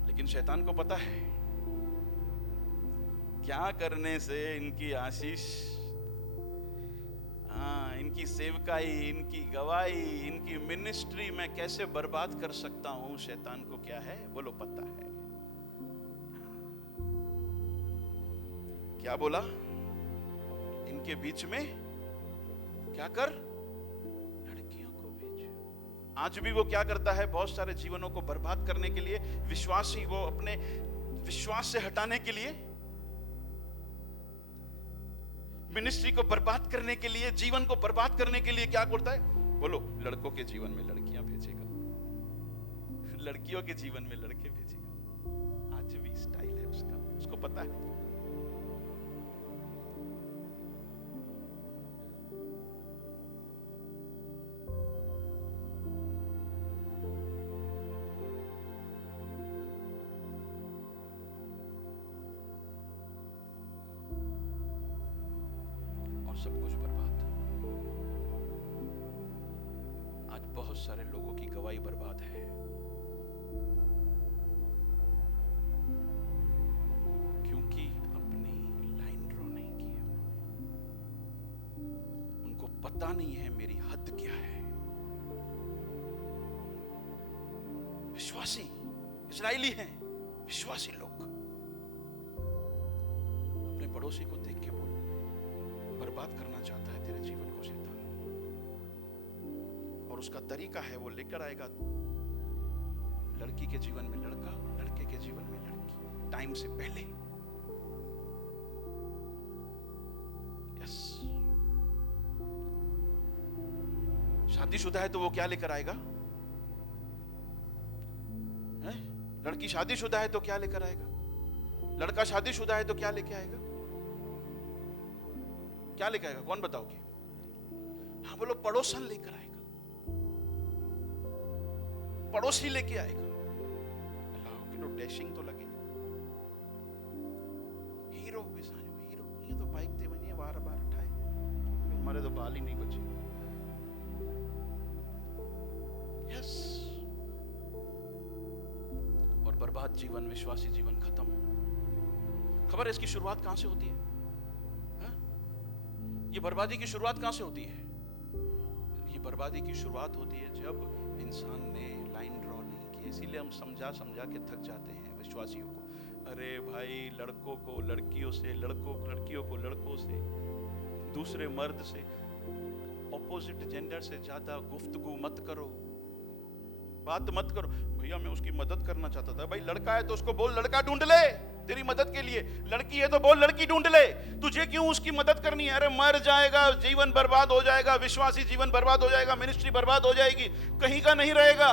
लेकिन शैतान को पता है क्या करने से इनकी आशीष, इनकी सेवकाई, इनकी गवाही, इनकी मिनिस्ट्री मैं कैसे बर्बाद कर सकता हूं। शैतान को क्या है? बोलो, पता है। क्या बोला? इनके बीच में क्या कर? लड़कियों को बेच। आज भी वो क्या करता है? बहुत सारे जीवनों को बर्बाद करने के लिए, विश्वासी को अपने विश्वास से हटाने के लिए, मिनिस्ट्री को बर्बाद करने के लिए, जीवन को बर्बाद करने के लिए क्या करता है? बोलो, लड़कों के जीवन में लड़कियां भेजेगा, लड़कियों के जीवन में लड़के भेजेगा। आज भी स्टाइल है उसका, उसको पता है। सब कुछ बर्बाद। आज बहुत सारे लोगों की गवाही बर्बाद है। क्योंकि अपनी लाइन ड्रॉ नहीं की है उन्होंने। उनको पता नहीं है मेरी हद क्या है। विश्वासी इजराइली हैं, विश्वासी लोग। अपने पड़ोसी को देख के बोल, बर्बाद करना चाहता है तेरे जीवन को शैतान, और उसका तरीका है वो लेकर आएगा लड़की के जीवन में लड़का, लड़के के जीवन में लड़की, टाइम से पहले। यस, शादीशुदा है तो वो क्या लेकर आएगा? लड़की शादीशुदा है तो क्या लेकर आएगा? लड़का शादीशुदा है तो क्या लेके आएगा? क्या लेकर आएगा? कौन बताओगे? हाँ बोलो, पड़ोसन लेकर आएगा, पड़ोसी लेके आएगा। अल्लाह की तो डैशिंग तो लगे। हीरो बेसायो, हीरो ये तो बाइक दे बनी है, बार बार उठाए, हमारे तो बाल ही नहीं बचे। यस, और बर्बाद जीवन, विश्वासी जीवन खत्म। खबर है इसकी शुरुआत कहां से होती है? ये बर्बादी की शुरुआत कहां से होती है? ये बर्बादी की शुरुआत होती है जब इंसान ने लाइन ड्रॉ नहीं की। इसीलिए हम समझा समझा के थक जाते हैं विश्वासियों को। अरे भाई, लड़कों को लड़कियों से, लड़कियों को लड़कों से, दूसरे मर्द से, ऑपोजिट जेंडर से ज्यादा गुफ्तगू मत करो, बात मत करो। भैया मैं उसकी मदद करना चाहता था। भाई लड़का है तो उसको बोल लड़का ढूंढ ले तेरी मदद के लिए, लड़की है तो बोल लड़की ढूंढ ले, तुझे क्यों उसकी मदद करनी है? अरे मर जाएगा, जीवन बर्बाद हो जाएगा, विश्वासी जीवन बर्बाद हो जाएगा, मिनिस्ट्री बर्बाद हो जाएगी, कहीं का नहीं रहेगा।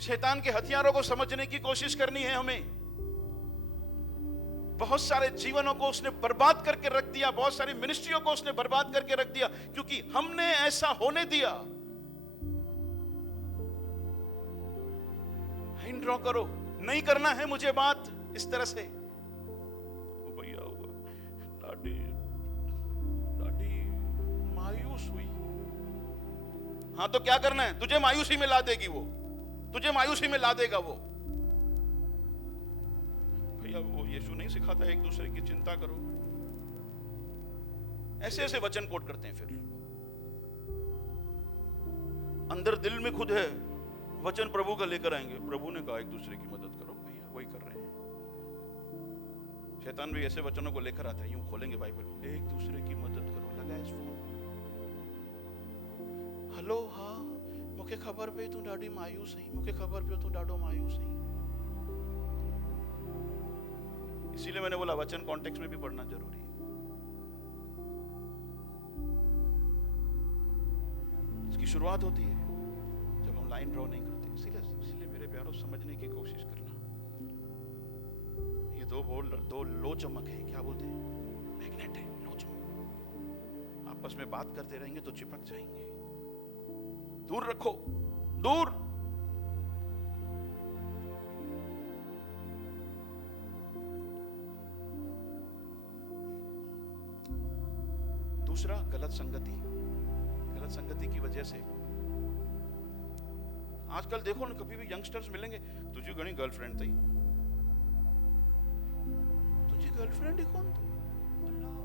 शैतान के हथियारों को समझने की कोशिश करनी है हमें। बहुत सारे जीवनों को उसने बर्बाद करके रख दिया, बहुत सारी मिनिस्ट्रियों को उसने बर्बाद करके रख दिया, क्योंकि हमने ऐसा होने दिया। लाइन ड्रॉ करो, नहीं करना है मुझे बात इस तरह से। भैया लाडी मायूस हुई, हाँ तो क्या करना है? तुझे मायूसी में ला देगी वो, तुझे मायूसी में ला देगा वो। भैया वो यीशु नहीं सिखाता है एक दूसरे की चिंता करो? ऐसे ऐसे वचन कोट करते हैं, फिर अंदर दिल में खुद है वचन प्रभु का लेकर आएंगे। प्रभु ने कहा एक दूसरे की मदद करो, भैया वही कर रहे हैं। शैतान भी ऐसे वचनों को लेकर आता है। यूं खोलेंगे बाइबल, एक दूसरे की मदद करो, लगाए फोन, हेलो हाँ मुझे खबर पे तू डाडी मायूस है, मुझे खबर पे तू डाडो मायूस है। इसीलिए मैंने बोला वचन कॉन्टेक्स्ट में भी पढ़ना जरूरी है। इसकी शुरुआत होती है जब हम लाइन ड्रॉ नहीं करते। इसीलिए मेरे प्यारों समझने की कोशिश करना। ये दो लो चमक है, क्या बोलते हैं, मैग्नेट है, लो चमक। आपस में बात करते रहेंगे तो चिपक जाएंगे। दूर रखो, दूर। दूसरा, गलत संगति। गलत संगति की वजह से आजकल देखो ना, कभी भी यंगस्टर्स मिलेंगे, तुझे घनी गर्लफ्रेंड थी, तुझे गर्लफ्रेंड ही कौन थी? अल्लाह,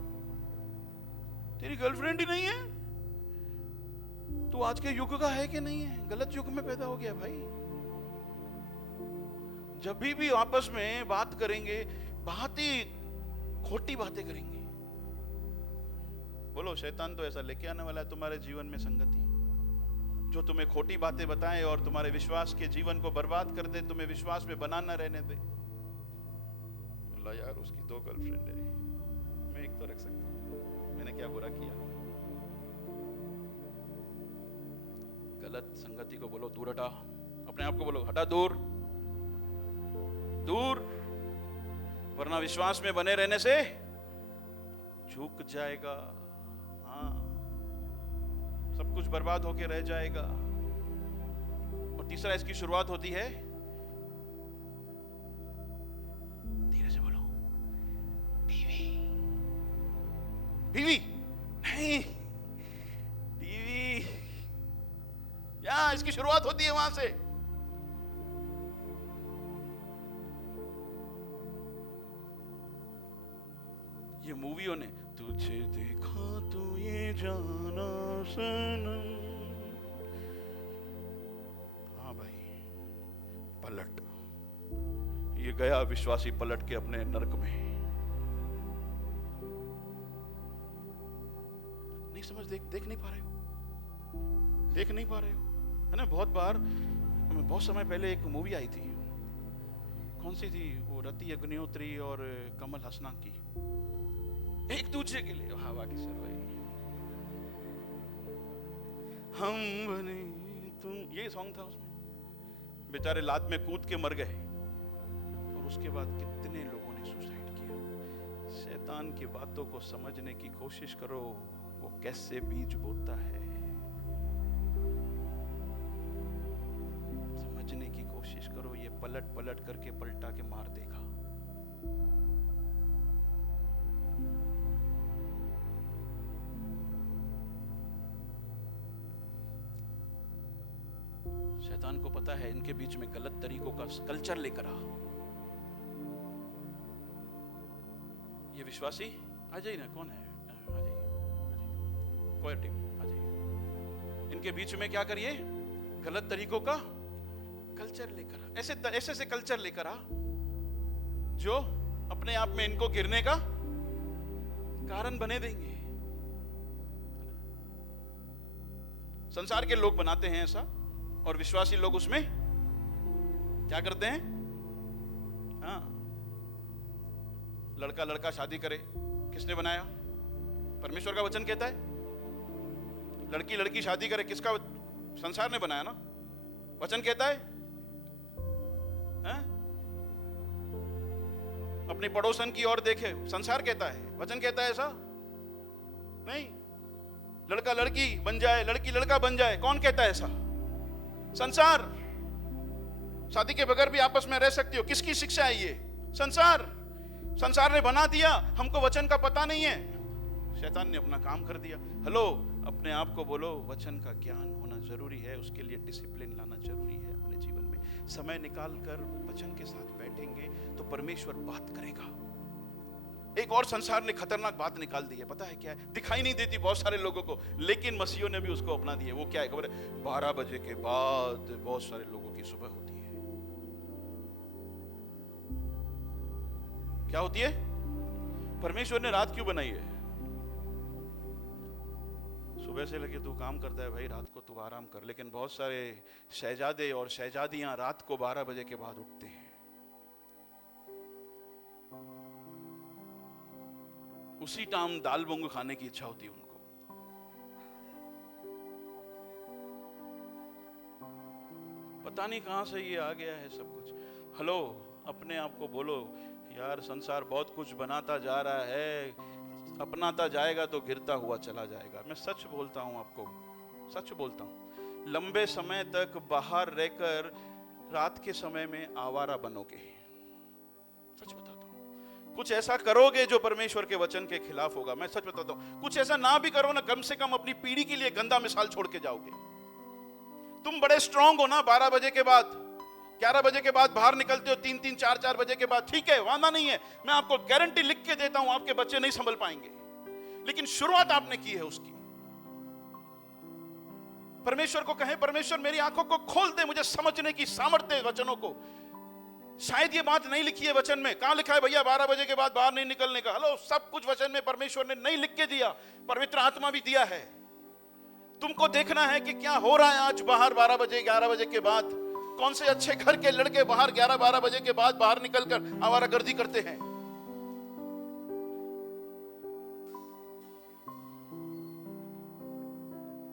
तेरी गर्लफ्रेंड ही नहीं है? तू आज के युग का है कि नहीं है? गलत युग में पैदा हो गया भाई। जब भी आपस में बात करेंगे, बात ही खोटी बातें करेंगे। बोलो शैतान तो ऐसा लेके आने वाला है तुम्हारे जीवन में संगति, जो तुम्हें खोटी बातें बताए और तुम्हारे विश्वास के जीवन को बर्बाद कर दे, तुम्हें विश्वास में बना न रहने दे। अल्लाह यार उसकी 2 गर्लफ्रेंड है, मैं एक तो रख सकता हूं, मैंने क्या बुरा किया? गलत संगति को बोलो दूर हटा, अपने आप को बोलो हटा दूर, दूर, वरना विश्वास में बने रहने से झुक जाएगा। हाँ, सब कुछ बर्बाद होके रह जाएगा। और तीसरा, इसकी शुरुआत होती है, धीरे से बोलो, टीवी। टीवी नहीं, टीवी होती है वहां से। ये मूवियों ने तुझे देखा तो ये जाना सनम। हाँ भाई, पलट, ये गया विश्वासी पलट के अपने नरक में। नहीं समझ, देख नहीं पा रहे हो, देख नहीं पा रहे हो, है ना। बहुत बार, बहुत समय पहले एक मूवी आई थी, कौन सी थी वो, रति अग्निहोत्री और कमल हसनान की, एक दूसरे के लिए हवा की सरवाई, हम बने तुम, ये सॉन्ग था। उसमें बेचारे लात में कूद के मर गए और उसके बाद कितने लोगों ने सुसाइड किया। शैतान की बातों को समझने की कोशिश करो, वो कैसे बीज बोता है, समझने की कोशिश करो। ये पलट पलट करके पलटा के मार देगा। शैतान को पता है इनके बीच में गलत तरीकों का कल्चर लेकर आ। ये विश्वासी आ जाइए ना, कौन है, आ जाइए, कोई टीम आ जाइए। इनके बीच में क्या करिए, गलत तरीकों का कल्चर लेकर आ। ऐसे से कल्चर लेकर आ जो अपने आप में इनको गिरने का कारण बने देंगे। संसार के लोग बनाते हैं ऐसा, और विश्वासी लोग उसमें क्या करते हैं। हाँ, लड़का लड़का शादी करे, किसने बनाया? परमेश्वर का वचन कहता है। लड़की लड़की शादी करे, किसका? संसार ने बनाया ना। वचन कहता है, हाँ? अपनी पड़ोसन की ओर देखे, संसार कहता है। वचन कहता है ऐसा नहीं। लड़का लड़की बन जाए, लड़की लड़का बन जाए, कौन कहता है ऐसा? संसार। शादी के बगैर भी आपस में रह सकती हो, किसकी शिक्षा है ये? संसार। संसार ने बना दिया, हमको वचन का पता नहीं है, शैतान ने अपना काम कर दिया। हेलो, अपने आप को बोलो वचन का ज्ञान होना जरूरी है, उसके लिए डिसिप्लिन लाना जरूरी है अपने जीवन में। समय निकाल कर वचन के साथ बैठेंगे तो परमेश्वर बात करेगा। एक और संसार ने खतरनाक बात निकाल दी है, पता है क्या है? दिखाई नहीं देती बहुत सारे लोगों को, लेकिन मसीहों ने भी उसको अपना दिया। वो क्या है खबर है? 12 बजे के बाद बहुत सारे लोगों की सुबह होती है। क्या होती है? परमेश्वर ने रात क्यों बनाई है? सुबह से लेके तू काम करता है भाई, रात को तू आराम कर। लेकिन बहुत सारे शहजादे और शहजादियां रात को 12 बजे के बाद उठते हैं। उसी टाइम दाल मूंग खाने की इच्छा होती है उनको। पता नहीं कहां से ये आ गया है सब कुछ। हेलो, अपने आप को बोलो यार, संसार बहुत कुछ बनाता जा रहा है, अपनाता जाएगा तो गिरता हुआ चला जाएगा। मैं सच बोलता हूं आपको, सच बोलता हूं, लंबे समय तक बाहर रहकर रात के समय में आवारा बनोगे। सच बताता हूं, कुछ ऐसा करोगे जो परमेश्वर के वचन के खिलाफ होगा। मैं सच बताता हूं, कुछ ऐसा ना भी करो ना, कम से कम अपनी पीढ़ी के लिए गंदा मिसाल छोड़ के जाओगे। तुम बड़े स्ट्रांग हो ना, 12 बजे के बाद, 11 बजे के बाद बाहर निकलते हो, 3-3, 4-4 बजे के बाद, ठीक है, वादा नहीं है। मैं आपको गारंटी लिख के देता हूं, आपके बच्चे नहीं संभल पाएंगे, लेकिन शुरुआत आपने की है उसकी। परमेश्वर को कहें, परमेश्वर मेरी आंखों को खोल दे, मुझे समझने की सामर्थ्य वचनों को। शायद ये बात नहीं लिखी है वचन में। कहां लिखा है भैया 12 बजे के बाद बाहर नहीं निकलने का? हेलो, सब कुछ वचन में परमेश्वर ने नहीं लिख के दिया, पवित्र आत्मा भी दिया है। तुमको देखना है कि क्या हो रहा है आज बाहर 12 बजे 11 बजे के बाद। कौन से अच्छे घर के लड़के बाहर 11-12 बजे के बाद बाहर निकलकर आवारागर्दी करते हैं?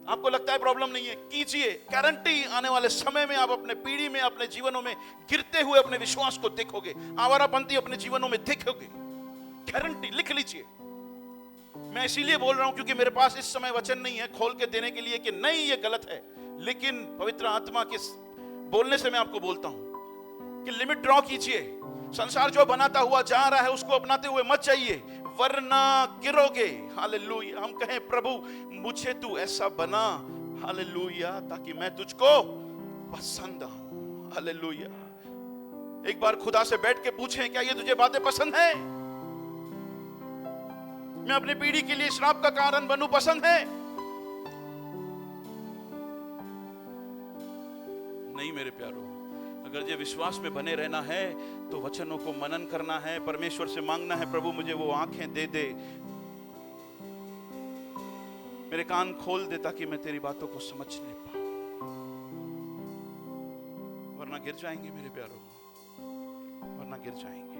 आपको लगता है प्रॉब्लम नहीं है, कीजिए। गारंटी आने वाले समय में आप अपने पीढ़ी में, अपने जीवनों में गिरते हुए अपने विश्वास को देखोगे, आवारापंथी अपने जीवनों में देखोगे। गारंटी, लिख लीजिए। मैं इसीलिए बोल रहा हूं क्योंकि मेरे पास इस समय वचन नहीं है खोल के देने के लिए कि नहीं ये गलत है, लेकिन पवित्र आत्मा के बोलने से मैं आपको बोलता हूं कि लिमिट ड्रॉ कीजिए। संसार जो बनाता हुआ जा रहा है उसको अपनाते हुए मत जाइए, वरना गिरोगे। हालेलुया। हम कहें प्रभु मुझे तू ऐसा बना, हालेलुया, ताकि मैं तुझको पसंद हूं। हालेलुया। एक बार खुदा से बैठ के पूछें, क्या ये तुझे बातें पसंद है? मैं अपनी पीढ़ी के लिए श्राप का कारण बनूं, पसंद है? नहीं मेरे प्यारो, अगर ये विश्वास में बने रहना है तो वचनों को मनन करना है, परमेश्वर से मांगना है, प्रभु मुझे वो आंखें दे दे, मेरे कान खोल दे ताकि मैं तेरी बातों को समझने पाऊं, वरना गिर जाएंगे मेरे प्यारो, वरना गिर जाएंगे।